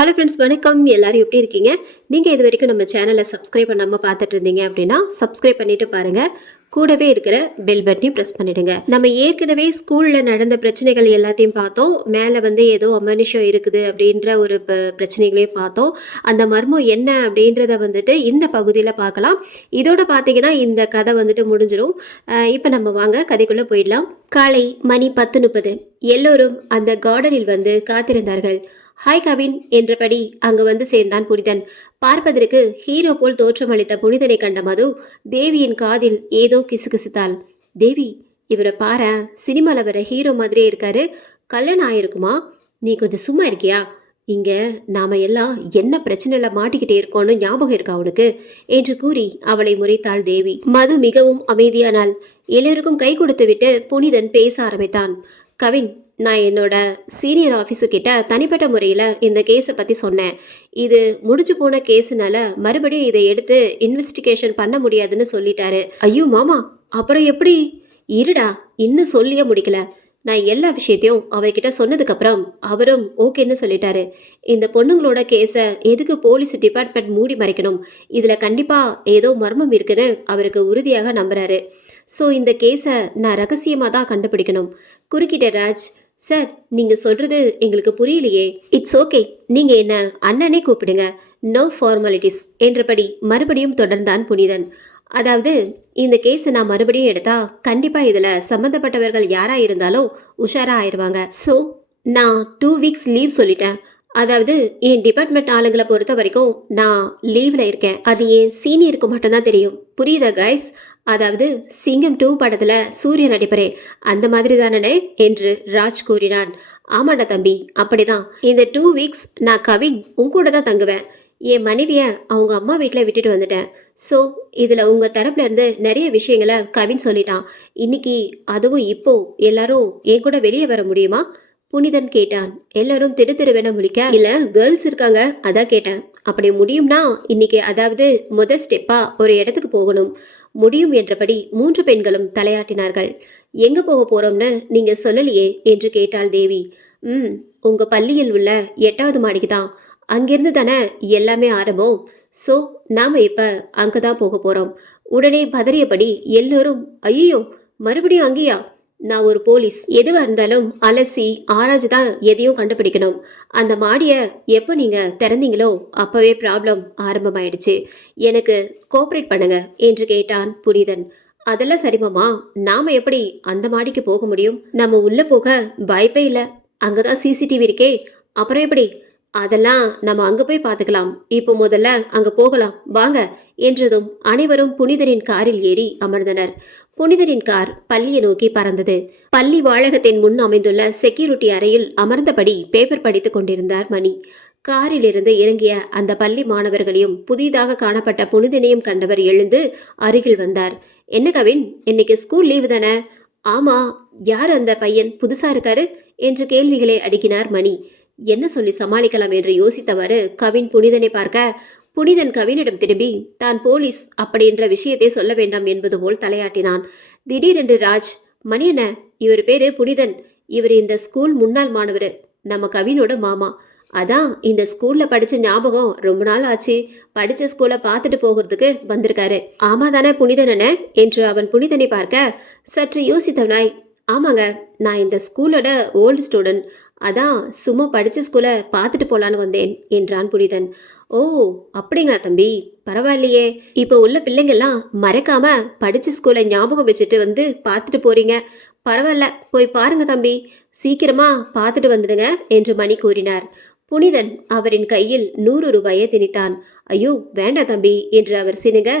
Hello friends, வணக்கம். எல்லாரும் எப்படி இருக்கீங்க? நீங்கள் இது வரைக்கும் நம்ம சேனலை சப்ஸ்கிரைப் பண்ணாமல் பார்த்துட்டு இருந்தீங்க அப்படின்னா சப்ஸ்கிரைப் பண்ணிட்டு பாருங்கள். கூடவே இருக்கிற பெல் பட்டனையும் ப்ரெஸ் பண்ணிடுங்க. நம்ம ஏற்கனவே ஸ்கூலில் நடந்த பிரச்சனைகள் எல்லாத்தையும் பார்த்தோம். மேலே ஏதோ அமானுஷம் இருக்குது அப்படின்ற ஒரு பிரச்சனைகளையும் பார்த்தோம். அந்த மர்மம் என்ன அப்படின்றத இந்த பகுதியில் பார்க்கலாம். இதோட பார்த்தீங்கன்னா இந்த கதை முடிஞ்சிடும். இப்போ நம்ம வாங்க கதைக்குள்ளே போயிடலாம். காலை மணி 10:30. எல்லோரும் அந்த கார்டனில் காத்திருந்தார்கள். ஹாய் கவின் என்றபடி அங்கு சேர்ந்தான் புனிதன். பார்ப்பதற்கு ஹீரோ போல் தோற்றமளித்த புனிதனை கண்ட மது தேவியின் காதில் ஏதோ கிசுகிசுத்தாள். தேவி, இவரை பாரு, சினிமாவில் வர ஹீரோ மாதிரியே இருக்காரு. கல்யாணம் ஆயிருக்குமா? நீ கொஞ்சம் சும்மா இருக்கியா? இங்க நாம எல்லாம் என்ன பிரச்சனைல மாட்டிக்கிட்டே இருக்கோன்னு ஞாபகம் இருக்கா உனக்கு என்று கூறி அவளை முறைத்தாள் தேவி. மது மிகவும் அமைதியானாள். எல்லோருக்கும் கை கொடுத்து விட்டு புனிதன் பேச ஆரம்பித்தான். கவின், நான் என்னோட சீனியர் ஆஃபீஸர்கிட்ட தனிப்பட்ட முறையில் இந்த கேஸை பற்றி சொன்னேன். இது முடிஞ்சு போன கேஸுனால மறுபடியும் இதை எடுத்து இன்வெஸ்டிகேஷன் பண்ண முடியாதுன்னு சொல்லிட்டாரு. ஐயோ மாமா, அப்புறம் எப்படி? இருடா, இன்னும் சொல்லியே முடிக்கல. நான் எல்லா விஷயத்தையும் அவர்கிட்ட சொன்னதுக்கப்புறம் அவரும் ஓகேன்னு சொல்லிட்டாரு. இந்த பொண்ணுங்களோட கேஸை எதுக்கு போலீஸ் டிபார்ட்மெண்ட் மூடி மறைக்கணும்? இதில் கண்டிப்பாக ஏதோ மர்மம் இருக்குன்னு அவருக்கு உறுதியாக நம்புறாரு. ஸோ இந்த கேஸை நான் ரகசியமாக தான் கண்டுபிடிக்கணும். குறுக்கிட்ட ராஜ், சார், நீங்கள் சொல்கிறது எங்களுக்கு புரியலையே. இட்ஸ் ஓகே, நீங்கள் என்ன அண்ணனே கூப்பிடுங்க. நோ ஃபார்மாலிட்டிஸ் என்றபடி மறுபடியும் தொடர்ந்தான் புனிதன். அதாவது இந்த கேஸை நான் மறுபடியும் எடுத்தா கண்டிப்பாக இதில் சம்மந்தப்பட்டவர்கள் யாராக இருந்தாலும் உஷாராக ஆயிடுவாங்க. ஸோ நான் 2 வீக்ஸ் லீவ் சொல்லிட்டேன். அதாவது என் டிபார்ட்மெண்ட் ஆளுங்களை பொறுத்த வரைக்கும் நான் லீவில் இருக்கேன். அது என் சீனியருக்கு மட்டும்தான் தெரியும். புரியுதா கைஸ்? அதாவது சிங்கம் 2 படத்தில் சூரிய நடிப்பரே அந்த மாதிரி தானே என்று ராஜ் கூறினான். ஆமாண்டா தம்பி, அப்படிதான். இந்த 2 வீக்ஸ் நான் கவின் உங்கூட தான் தங்குவேன். என் மனைவியை அவங்க அம்மா வீட்டில் விட்டுட்டு வந்துட்டேன். ஸோ இதில் உங்கள் தரப்புல இருந்து நிறைய விஷயங்களை கவின் சொல்லிட்டான். இன்னைக்கு அதுவும் இப்போ எல்லாரும் என் கூட வெளியே வர முடியுமா? புனிதன் கேட்டான். எல்லாரும் திரு திருவென முழிக்க, இல்ல கேர்ள்ஸ் இருக்காங்க அதான் கேட்டேன். அப்படி முடியும்னா இன்னைக்கு, அதாவது முதல் ஸ்டெப்பா ஒரு இடத்துக்கு போகணும். முடியும் என்றபடி 3 பெண்களும் தலையாட்டினார்கள். எங்க போக போறோம்னு நீங்க சொல்லலையே என்று கேட்டாள் தேவி. உங்க பள்ளியில் உள்ள 8வது மாடிக்கு தான். அங்கிருந்து தானே எல்லாமே ஆரம்பம். ஸோ நாம இப்ப அங்கதான் போக போறோம். உடனே பதறியபடி எல்லோரும், ஐயோ மறுபடியும் அங்கேயா? நான் ஒரு போலீஸ். எதுவாக இருந்தாலும் அலசி ஆராய்ச்சி தான் எதையும் கண்டுபிடிக்கணும். அந்த மாடியை எப்போ நீங்கள் திறந்தீங்களோ அப்போவே ப்ராப்ளம் ஆரம்பமாயிடுச்சு. எனக்கு கோஆப்ரேட் பண்ணுங்க என்று கேட்டான் புனிதன். அதெல்லாம் சரிமாமா, நாம எப்படி அந்த மாடிக்கு போக முடியும்? நம்ம உள்ள போக வாய்ப்பே இல்லை. அங்கதான் சிசிடிவி இருக்கே. அப்புறம் எப்படி? அதெல்லாம் நம்ம அங்க போய் பார்த்துக்கலாம். இப்போ முதல்ல அங்க போகலாம் வாங்க என்றதும் அனைவரும் புனிதரின் காரில் ஏறி அமர்ந்தனர். புனிதரின் கார் பள்ளியை நோக்கி பறந்தது. பள்ளி வாழகத்தின் முன் அமைந்துள்ள செக்யூரிட்டி அறையில் அமர்ந்தபடி பேப்பர் படித்துக் கொண்டிருந்தார் மணி. காரில் இருந்து இறங்கிய அந்த பள்ளி மாணவர்களையும் புதிதாக காணப்பட்ட புனிதனையும் கண்டவர் எழுந்து அருகில் வந்தார். என்ன கவின், இன்னைக்கு ஸ்கூல் லீவு தானே? ஆமா. யார் அந்த பையன், புதுசா இருக்காரு என்று கேள்விகளை அடுக்கினார் மணி. என்ன சொல்லி சமாளிக்கலாம் என்று யோசித்தவாறு கவின் புனிதனை பார்க்க, புனிதன் கவினிடம் திரும்பி தான் போலீஸ் அப்படின்ற விஷயத்தை சொல்ல வேண்டாம் என்பது போல் தலையாட்டினான். திடீரென்று ராஜ், மணி என்ன, இவர் பேரு புனிதன். இவர் இந்த ஸ்கூல் முன்னாள் மாணவர், நம்ம கவினோட மாமா. அதான் இந்த ஸ்கூல்ல படிச்ச ஞாபகம் ரொம்ப நாள் ஆச்சு. படிச்ச ஸ்கூலை பார்த்துட்டு போகிறதுக்கு வந்திருக்காரு. ஆமா தானே புனிதன் என்று அவன் புனிதனை பார்க்க சற்று யோசித்தவனாய், ஆமாங்க, நான் இந்த ஸ்கூலோட ஓல்டு ஸ்டூடெண்ட். அதான் சும்மா படித்த ஸ்கூலை பார்த்துட்டு போகலான்னு வந்தேன் என்றான் புனிதன். ஓ அப்படிங்களா தம்பி, பரவாயில்லையே. இப்போ உள்ள பிள்ளைங்கள்லாம் மறக்காம படித்த ஸ்கூலை ஞாபகம் வச்சுட்டு பார்த்துட்டு போறீங்க. பரவாயில்ல, போய் பாருங்க தம்பி, சீக்கிரமா பார்த்துட்டு வந்துடுங்க என்று மணி கூறினார். புனிதன் அவரின் கையில் 100 ரூபாயை திணித்தான். ஐயோ வேண்டாம் தம்பி என்று அவர் சினுங்க,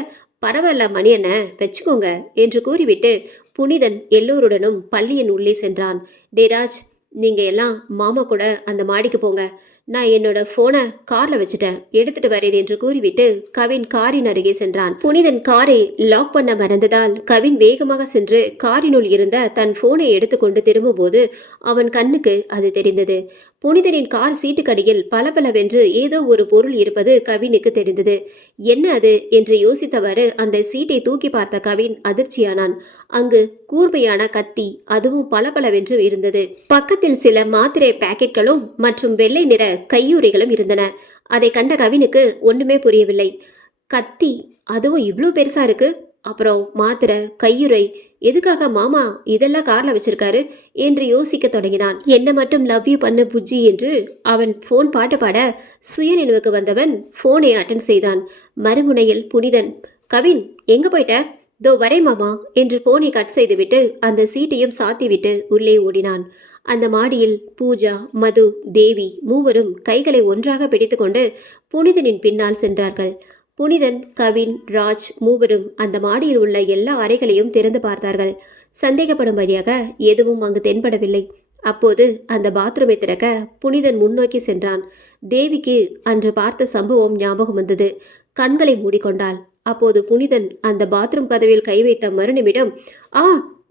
பரவாயில்ல மணி என்ன, வச்சுக்கோங்க என்று கூறிவிட்டு புனிதன் எல்லோருடனும் பள்ளியின் உள்ளே சென்றான். டேராஜ், நீங்க எல்லாம் மாமா கூட அந்த மாடிக்கு போங்க. நான் என்னோட போனை கார்ல வச்சுட்டேன், எடுத்துட்டு வரேன் என்று கூறிவிட்டு கவின் காரின் அருகே சென்றான். புனிதன் காரை லாக் பண்ண மறந்ததால் கவின் வேகமாக சென்று காரினுள் இருந்த தன் போனை எடுத்துக்கொண்டு திரும்பும் போது அவன் கண்ணுக்கு அது தெரிந்தது. புனிதனின் கார் சீட்டுக்கடியில் பளபளவென்று ஏதோ ஒரு பொருள் இருப்பது கவினுக்கு தெரிந்தது. என்ன அது என்று யோசித்தவாறு அந்த சீட்டை தூக்கி பார்த்த கவின் அதிர்ச்சியானான். அங்கு கூர்மையான கத்தி, அதுவும் பளபளவென்று இருந்தது. பக்கத்தில் சில மாத்திரை பாக்கெட்களும் மற்றும் வெள்ளை நிற கையுறைகளும் இருந்தன. அதை கண்ட கவினுக்கு ஒண்ணுமே புரியவில்லை. கத்தி, அதுவும் இவ்ளோ பெருசா இருக்கு. அப்புறம் மாத்திரை, கையுறை, எதுக்காக மாமா இதெல்லாம் கார்ல வச்சிருக்காரு என்று யோசிக்க தொடங்கினான். என்ன மட்டும் லவ் யூ பண்ண புஜ்ஜி என்று அவன் போன் பாட்டு பாட சுயநினைவுக்கு வந்தவன் போனை அட்டன் செய்தான். மறுமுனையில் புனிதன். கவின், எங்க போயிட்ட? தோ வரே மாமா என்று போனை கட் செய்துவிட்டு அந்த சீட்டையும் சாத்திவிட்டு உள்ளே ஓடினான். அந்த மாடியில் பூஜா, மது, தேவி மூவரும் கைகளை ஒன்றாக பிடித்துக்கொண்டு புனிதனின் பின்னால் சென்றார்கள். புனிதன், கவின், ராஜ் மூவரும் அந்த மாடியில் உள்ள எல்லா அறைகளையும் திறந்து பார்த்தார்கள். சந்தேகப்படும்படியாக எதுவும் அங்கு தென்படவில்லை. அப்போது அந்த பாத்ரூமை திறக்க புனிதன் முன்னோக்கி சென்றான். தேவிக்கு அன்று பார்த்த சம்பவம் ஞாபகம் வந்தது. கண்களை மூடிக்கொண்டாள். அப்போது புனிதன் அந்த பாத்ரூம் கதவில் கை வைத்த மறுநிமிடம், ஆ,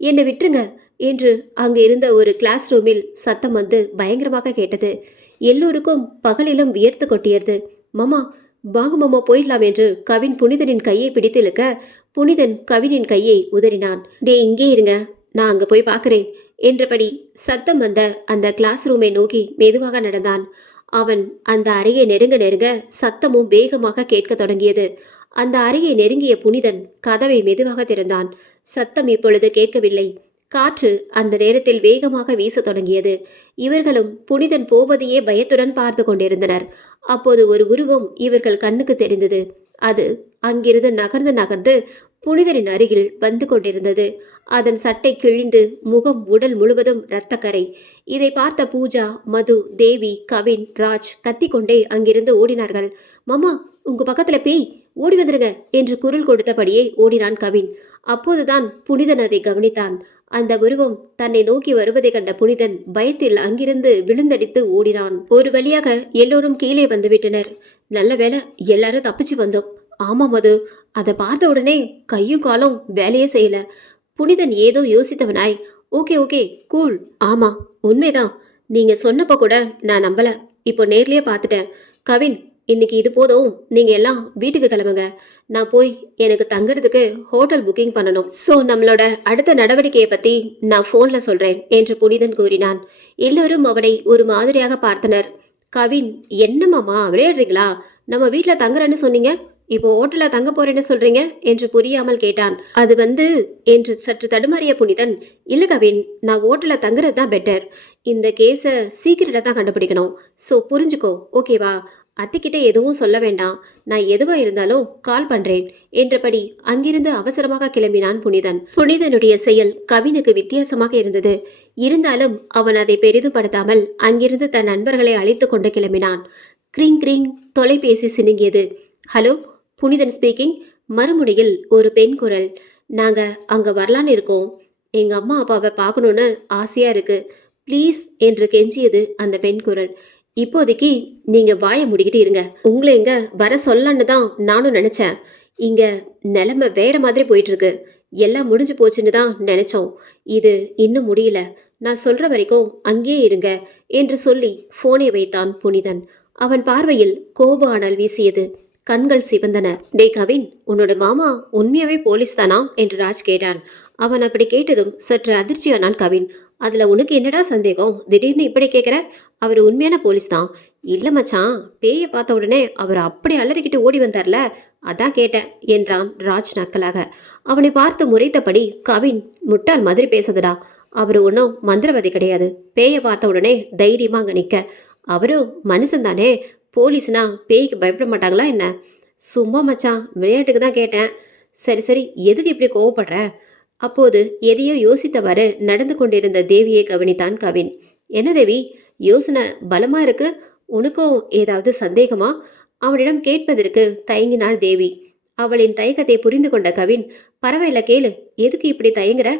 என்னை விட்டுருங்க என்று அங்கு இருந்த ஒரு கிளாஸ் ரூமில் சத்தம் வந்து பயங்கரமாக கேட்டது. எல்லோருக்கும் பகலிலும் வியர்த்து கொட்டியது. மாமா, வாங்க மாமா போயிடலாம் என்று கவின் புனிதனின் கையை பிடித்து இழுக்க புனிதன் கவினின் கையை உதறினான். டே, இங்கே இருங்க, நான் அங்க போய் பார்க்கிறேன் என்றபடி சத்தம் வந்த அந்த கிளாஸ் ரூமை நோக்கி மெதுவாக நடந்தான். அவன் அந்த அறையை நெருங்க நெருங்க சத்தமும் வேகமாக கேட்க தொடங்கியது. அந்த அறையை நெருங்கிய புனிதன் கதவை மெதுவாக திறந்தான். சத்தம் இப்பொழுது கேட்கவில்லை. காற்று அந்த நேரத்தில் வேகமாக வீச தொடங்கியது. இவர்களும் புனிதன் போவதையே பயத்துடன் பார்த்து கொண்டிருந்தனர். அப்போது ஒரு உருவம் இவர்கள் கண்ணுக்கு தெரிந்தது. அது அங்கிருந்து நகர்ந்து நகர்ந்து புனிதரின் அருகில் வந்து கொண்டிருந்தது. அதன் சட்டை கிழிந்து முகம், உடல் முழுவதும் இரத்தக்கரை. இதை பார்த்த பூஜா, மது, தேவி, கவின், ராஜ் கத்திக்கொண்டே அங்கிருந்து ஓடினார்கள். மாமா, உங்க பக்கத்துல பேய், ஓடி வந்துருங்க என்று குரல் கொடுத்தபடியே ஓடினான் கவின். அப்போதுதான் புனிதன் அதை கவனித்தான். அந்த உருவம் தன்னை நோக்கி வருவதை கண்ட புனிதன் பயத்தில் அங்கிருந்து விழுந்தடித்து ஓடினான். ஒரு வழியாக எல்லோரும் கீழே வந்துவிட்டனர். நல்ல வேளை, எல்லாரும் தப்பிச்சு வந்தோம். ஆமா மது, அதை பார்த்த உடனே கையும் காலும் வேலையே செய்யல. புனிதன் ஏதோ யோசித்தவனாய், ஓகே ஓகே கூல், ஆமா உண்மைதான், நீங்க சொன்னப்ப கூட நான் நம்பல, இப்போ நேர்லயே பார்த்துட்டேன். கவின், இன்னைக்கு இது போதும், நீங்க எல்லாம் வீட்டுக்கு கிளம்புங்க. நான் போய் எனக்கு தங்குறதுக்கு ஹோட்டல் புக்கிங் பண்ணணும். ஸோ நம்மளோட அடுத்த நடவடிக்கையை பத்தி நான் போன்ல சொல்றேன் என்று புனிதன் கூறினான். எல்லோரும் அவனை ஒரு மாதிரியாக பார்த்தனர். கவின், என்னமாமா விளையாடுறீங்களா? நம்ம வீட்டுல தங்குறேன்னு சொன்னீங்க, இப்போ ஹோட்டல்ல தங்க போறேன்னு சொல்றீங்க என்று புரியாமல் கேட்டான். அது என்று சற்று தடுமாறிய புனிதன், இல்ல கவின், நான் ஹோட்டல்ல தங்குறது தான் பெட்டர். இந்த கேஸை சீக்கிரட்டா தான் கண்டுபிடிக்கணும். ஸோ புரிஞ்சுக்கோ, ஓகேவா? அத்தைக்கிட்ட எதுவும் சொல்ல வேண்டாம், நான் எதுவா இருந்தாலும் கால் பண்றேன் என்றபடி அங்கிருந்து அவசரமாக கிளம்பினான் புனிதன். புனிதனுடைய செயல் கவினுக்கு வித்தியாசமாக இருந்தது. இருந்தாலும் அவன் அதை பெரிதும் படுத்தாமல் அங்கிருந்து தன் நண்பர்களை அழைத்து கொண்டு கிளம்பினான். கிரீங் கிரீங் தொலைபேசி சினுங்கியது. ஹலோ, புனிதன் ஸ்பீக்கிங். மறுமுனையில் ஒரு பெண் குரல். நாங்க அங்க வரலான்னு இருக்கோம். எங்க அம்மா அப்பாவை பார்க்கணுன்னு ஆசையா இருக்கு, ப்ளீஸ் என்று கெஞ்சியது அந்த பெண் குரல். இப்போதைக்கு நீங்க வாயை முடிக்கிட்டு இருங்க. உங்களை இங்க வர சொல்லலான்னு தான் நானும் நினைச்சேன். இங்க நிலைமை வேற மாதிரி போயிட்டு இருக்கு. எல்லாம் முடிஞ்சு போச்சுன்னு தான் நினைச்சோம். இது இன்னும் முடியல. நான் சொல்ற வரைக்கும் அங்கேயே இருங்க என்று சொல்லி போனை வைத்தான் புனிதன். அவன் பார்வையில் கோப அனல் வீசியது. கண்கள் சிவந்தன. டே கவின், உன்னோட மாமா உண்மையாவே போலீஸ் தானா என்று ராஜ் கேட்டான். அவன் அப்படி கேட்டதும் சற்று அதிர்ச்சியானான் கவின். அதுல உனக்கு என்னடா சந்தேகம்? திடீர்னு இப்படி கேட்குற? அவர் உண்மையான போலீஸ் தான். இல்ல மச்சான், பேயை பார்த்த உடனே அவர் அப்படி அலறிக்கிட்டு ஓடி வந்தார்ல, அதான் கேட்டேன் என்றான் ராஜ் நக்கலாக. அவனை பார்த்து முறைத்தபடி, கவின், முட்டாள் மாதிரி பேசுதுடா. அவரு ஒன்றும் மந்திரவாதி கிடையாது. பேயை பார்த்த உடனே தைரியமா அங்க நிக்க. அவரும் மனுஷன் தானே. போலீஸ்னா பேய்க்கு பயப்பட மாட்டாங்களா என்ன? சும்மா மச்சான், விளையாட்டுக்கு தான் கேட்டேன். சரி சரி, எதுக்கு இப்படி கோவப்படுற? அப்போது எதையோ யோசித்தவாறு நடந்து கொண்டிருந்த தேவியை கவனித்தான் கவின். என்ன தேவி, யோசனை பலமா இருக்கு, உனக்கும் ஏதாவது சந்தேகமா? அவனிடம் கேட்பதற்கு தயங்கினாள் தேவி. அவளின் தயக்கத்தை புரிந்து கொண்ட கவின், பரவாயில்ல கேளு, எதுக்கு இப்படி தயங்குற?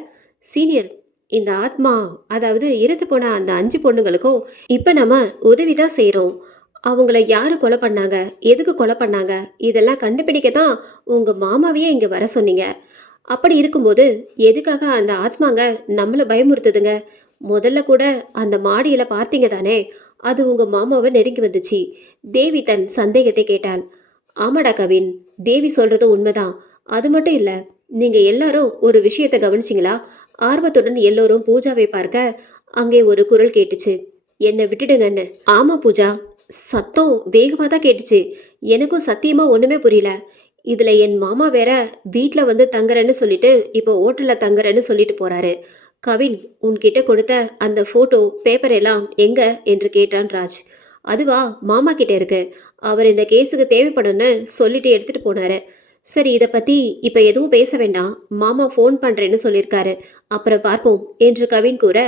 சீனியர், இந்த ஆத்மா, அதாவது இறந்து போன அந்த 5 பொண்ணுங்களுக்கும் இப்ப நம்ம உதவிதான் செய்யறோம். அவங்கள யாரு கொலை பண்ணாங்க, எதுக்கு கொலை பண்ணாங்க, இதெல்லாம் கண்டுபிடிக்கத்தான் உங்க மாமாவையே இங்க வர சொன்னீங்க. அப்படி இருக்கும்போது எதுக்காக அந்த ஆத்மாங்க நம்மள பயமுறுத்துதுங்க? முதல்ல கூட அந்த மாடியில பார்த்தீங்க தானே, அது உங்க மாமாவை நெருங்கி வந்துச்சு. தேவி தன் சந்தேகத்தை கேட்டாள். ஆமாடா கவின், தேவி சொல்றது உண்மைதான். அது மட்டும் இல்ல, நீங்க எல்லாரும் ஒரு விஷயத்த கவனிச்சிங்களா? ஆர்வத்துடன் எல்லோரும் பூஜாவை பார்க்க அங்கே ஒரு குரல் கேட்டுச்சு. என்னை விட்டுடுங்கன்னு. ஆமா பூஜா, சத்தம் வேகமாக தான் கேட்டுச்சு. எனக்கும் சத்தியமா ஒண்ணுமே புரியல. இதுல என் மாமா வேற வீட்டில் வந்து தங்குறேன்னு சொல்லிட்டு இப்போ ஹோட்டல்ல தங்குறேன்னு சொல்லிட்டு போறாரு. கவின், உன்கிட்ட கொடுத்த அந்த போட்டோ பேப்பர் எல்லாம் எங்க என்று கேட்டான் ராஜ். அதுவா, மாமா கிட்ட இருக்கு. அவர் இந்த கேஸுக்கு தேவைப்படும்னு சொல்லிட்டு எடுத்துட்டு போனாரு. சரி, இதை பத்தி இப்ப எதுவும் பேச வேண்டாம். மாமா ஃபோன் பண்றேன்னு சொல்லியிருக்காரு. அப்புறம் பார்ப்போம் என்று கவின் கூற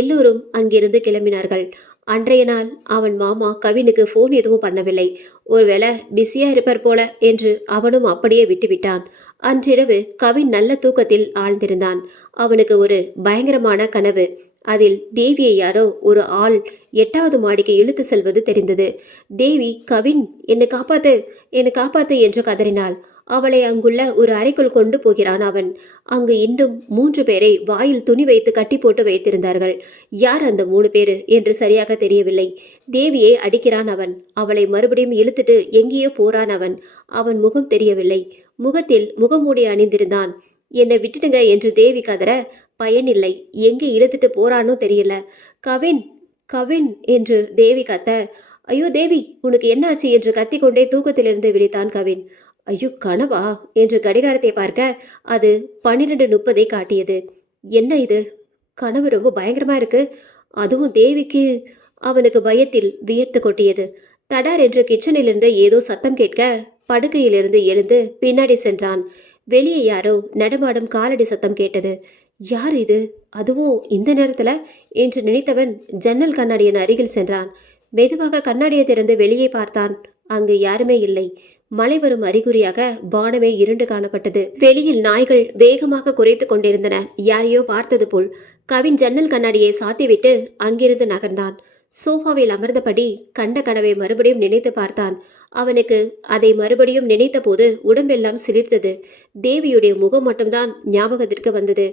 எல்லோரும் அங்கிருந்து கிளம்பினார்கள். அன்றைய நாள் அவன் மாமா கவினுக்கு ஃபோன் எதுவும் பண்ணவில்லை. ஒருவேளை பிஸியா இருப்பார் போல என்று அவனும் அப்படியே விட்டுவிட்டான். அன்றிரவு கவின் நல்ல தூக்கத்தில் ஆழ்ந்திருந்தான். அவனுக்கு ஒரு பயங்கரமான கனவு. அதில் தேவியை யாரோ ஒரு ஆள் 8வது மாடிக்கு இழுத்து செல்வது தெரிந்தது. தேவி, கவின், என்னை காப்பாத்து, என்னை காப்பாத்து என்று கதறினாள். அவளை அங்குள்ள ஒரு அறைக்குள் கொண்டு போகிறான் அவன். அங்கு இன்னும் 3 பேரை வாயில் துணி வைத்து கட்டி போட்டு வைத்திருந்தார்கள். யார் அந்த 3 பேரு என்று சரியாக தெரியவில்லை. தேவியை அடிக்கிறான் அவன். அவளை மறுபடியும் இழுத்துட்டு எங்கேயோ போறான் அவன். அவன் முகம் தெரியவில்லை. முகத்தில் முகமூடி அணிந்திருந்தான். என்னை விட்டுடுங்க என்று தேவி கதற பயனில்லை. எங்கே இழுத்துட்டு போறானோ தெரியல. கவின், கவின் என்று தேவி கத்த, ஐயோ தேவி, உனக்கு என்னாச்சு என்று கத்திக்கொண்டே தூக்கத்திலிருந்து விழித்தான் கவின். ஐயோ கனவா என்று கடிகாரத்தை பார்க்க அது 12:30 காட்டியது. என்ன இது, கனவு ரொம்ப பயங்கரமா இருக்கு. அதுவும் தேவிக்கு. அவனுக்கு பயத்தில் வியர்த்து கொட்டியது. தடார் என்று கிச்சனிலிருந்து ஏதோ சத்தம் கேட்க படுக்கையிலிருந்து எழுந்து பின்னாடி சென்றான். வெளியே யாரோ நடமாடும் காலடி சத்தம் கேட்டது. யார் இது, அதுவும் இந்த நேரத்துல என்று நினைத்தவன் ஜன்னல் கண்ணாடியின் அருகில் சென்றான். மெதுவாக கண்ணாடியை திறந்து வெளியே பார்த்தான். அங்கு யாருமே இல்லை. மழை வரும் அறிகுறியாக வானமே இருண்டு காணப்பட்டது. வெளியில் நாய்கள் வேகமாக குறைத்து கொண்டிருந்தன. யாரையோ பார்த்தது போல். கவின் ஜன்னல் கண்ணாடியை சாத்திவிட்டு அங்கிருந்து நகர்ந்தான். சோஃபாவில் அமர்ந்தபடி கண்ட கனவை மறுபடியும் நினைத்து பார்த்தான். அவனுக்கு அதை மறுபடியும் நினைத்த போது உடம்பெல்லாம் சிலிர்த்தது. தேவியுடைய முகம் மட்டும்தான் ஞாபகத்திற்கு வந்தது.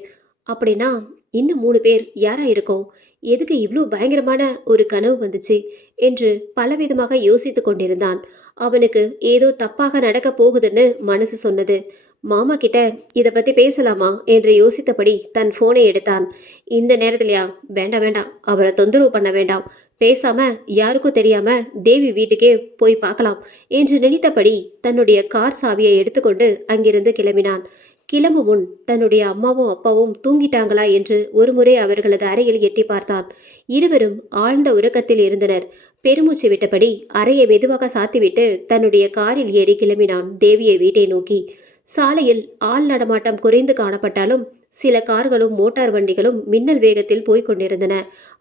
அப்படின்னா இன்னும் 3 பேர் யாரா இருக்கோம்? எதுக்கு இவ்வளோ பயங்கரமான ஒரு கனவு வந்துச்சு என்று பலவிதமாக யோசித்து கொண்டிருந்தான். அவனுக்கு ஏதோ தப்பாக நடக்க போகுதுன்னு மனசு சொன்னது. மாமா கிட்ட இதை பத்தி பேசலாமா என்று யோசித்தபடி தன் போனை எடுத்தான். இந்த நேரத்திலயா? வேண்டாம் வேண்டாம், அவரை தொந்தரவு பண்ண வேண்டாம். பேசாம யாருக்கும் தெரியாம தேவி வீட்டுக்கே போய் பார்க்கலாம் என்று நினைத்தபடி தன்னுடைய கார் சாவியை எடுத்துக்கொண்டு அங்கிருந்து கிளம்பினான். கிளம்பும் முன் தன்னுடைய அம்மாவும் அப்பாவும் தூங்கிட்டாங்களா என்று ஒருமுறை அவர்களது அறையில் எட்டி பார்த்தான். இருவரும் ஆழ்ந்த உறக்கத்தில் இருந்தனர். பெருமூச்சு விட்டபடி அறையை மெதுவாக சாத்திவிட்டு தன்னுடைய காரில் ஏறி கிளம்பினான் தேவியை வீட்டை நோக்கி. சாலையில் ஆள் நடமாட்டம் குறைந்து காணப்பட்டாலும் சில கார்களும் மோட்டார் வண்டிகளும் மின்னல் வேகத்தில் போய்க் கொண்டிருந்தன.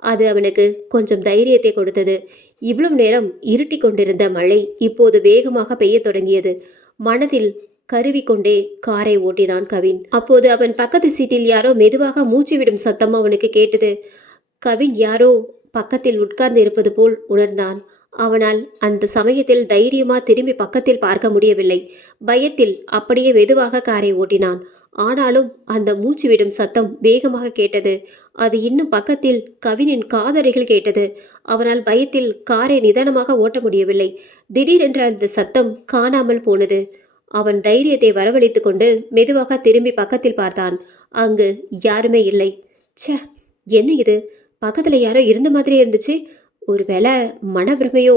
அது அவனுக்கு கொஞ்சம் தைரியத்தை கொடுத்தது. இவ்வளவு நேரம் இருட்டி கொண்டிருந்த மழை இப்போது வேகமாக பெய்ய தொடங்கியது. மனதில் கருவிக்கொண்டே காரை ஓட்டினான் கவின். அப்போது அவன் பக்கத்து சீட்டில் யாரோ மெதுவாக மூச்சு விடும் சத்தம் அவனுக்கு கேட்டது. கவின் யாரோ பக்கத்தில் உட்கார்ந்து இருப்பது போல் உணர்ந்தான். அவனால் அந்த சமயத்தில் தைரியமா திரும்பி பக்கத்தில் பார்க்க முடியவில்லை. பயத்தில் அப்படியே மெதுவாக காரை ஓட்டினான். ஆனாலும் அந்த மூச்சு விடும் சத்தம் வேகமாக கேட்டது. அது இன்னும் பக்கத்தில் கவினின் காதறைகள் கேட்டது. அவனால் பயத்தில் காரை நிதானமாக ஓட்ட முடியவில்லை. திடீரென்று அந்த சத்தம் காணாமல் போனது. அவன் தைரியத்தை வரவழைத்து கொண்டு மெதுவாக திரும்பி பக்கத்தில் பார்த்தான். அங்கு யாருமே இல்லை. ச்சே, என்ன இது, பக்கத்துல யாரோ இருந்த மாதிரி இருந்துச்சு. ஒருவேளை மனப்பிரமையோ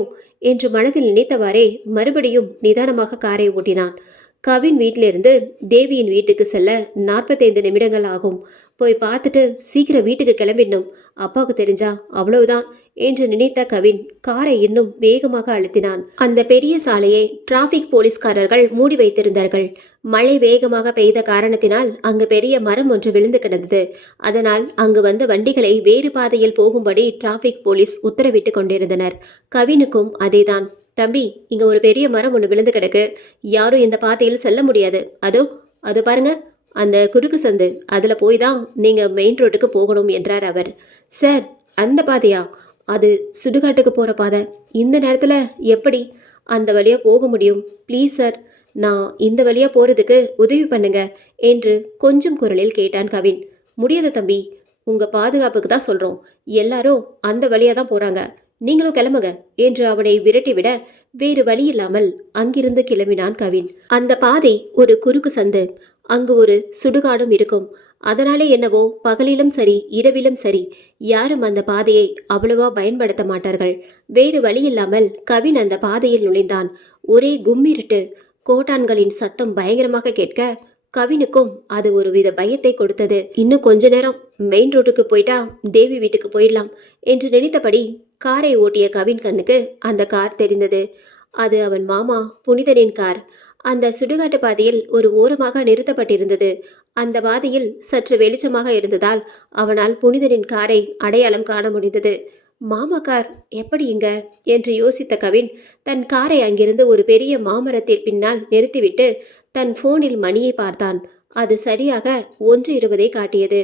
என்று மனதில் நினைத்தவாறே மறுபடியும் நிதானமாக காரை ஓட்டினான். கவின் வீட்டிலிருந்து தேவியின் வீட்டுக்கு செல்ல 45 நிமிடங்கள் ஆகும். போய் பார்த்துட்டு சீக்கிரம் வீட்டுக்கு கிளம்பிடணும். அப்பாவுக்கு தெரிஞ்சா அவ்வளவுதான் என்று நினைத்த கவின் காரை இன்னும் வேகமாக அழுத்தினான். அந்த பெரிய சாலையை டிராபிக் போலீஸ்காரர்கள் மூடி வைத்திருந்தார்கள். மழை வேகமாக பெய்த காரணத்தினால் அங்கு பெரிய மரம் ஒன்று விழுந்து கிடந்தது. அதனால் அங்கு வந்த வண்டிகளை வேறு பாதையில் போகும்படி டிராபிக் போலீஸ் உத்தரவிட்டு கொண்டிருந்தனர். கவினுக்கும் அதேதான். தம்பி, இங்க ஒரு பெரிய மரம் ஒன்று விழுந்து கிடக்கு. யாரும் இந்த பாதையில் செல்ல முடியாது. அது பாருங்க, அந்த குறுக்கு சந்து, அதுல போய் தான் நீங்க மெயின் ரோட்டுக்கு போகணும் என்றார் அவர். சார், அந்த பாதையா? அது சுடுகாட்டுக்கு போற பாதை. இந்த நேரத்துல எப்படி அந்த வழியா போக முடியும்? ப்ளீஸ் சார், நான் இந்த வழியா போறதுக்கு உதவி பண்ணுங்க என்று கொஞ்சம் குரலில் கேட்டான் கவின். முடியாது தம்பி, உங்க பாதுகாப்புக்கு தான் சொல்றோம். எல்லாரும் அந்த வழியா தான் போறாங்க. நீங்களும் கிளம்புங்க என்று அவனை விரட்டிவிட வேறு வழியில்லாமல் அங்கிருந்து கிளம்பினான் கவின். அந்த பாதை ஒரு குறுக்கு சந்து. அங்கு ஒரு சுடுகாடும் இருக்கும். அதனாலே என்னவோ பகலிலும் சரி இரவிலும் சரி யாரும் அந்த பாதையை அவ்வளவா பயன்படுத்த மாட்டார்கள். வேறு வழியில்லாமல் கவின் அந்த பாதையில் நுழைந்தான். ஒரே கும்மிருட்டு. கோட்டான்களின் சத்தம் பயங்கரமாக கேட்க கவினுக்கும் அது ஒருவித பயத்தை கொடுத்தது. இன்னும் கொஞ்ச நேரம் மெயின் ரோட்டுக்கு போயிட்டா தேவி வீட்டுக்கு போயிடலாம் என்று நினைத்தபடி காரை ஓட்டிய கவின் கண்ணுக்கு அந்த கார் தெரிந்தது. அது அவன் மாமா புனிதனின் கார். அந்த சுடுகாட்டு பாதையில் ஒரு ஓரமாக நிறுத்தப்பட்டிருந்தது. அந்த பாதையில் சற்று வெளிச்சமாக இருந்ததால் அவனால் புனிதனின் காரை அடையாளம் காண முடிந்தது. மாமா கார் எப்படி இங்க என்று யோசித்த கவின் தன் காரை அங்கிருந்து ஒரு பெரிய மாமரத்தின் பின்னால் நிறுத்திவிட்டு தன் போனில் மணியை பார்த்தான். அது சரியாக 1:20 காட்டியது.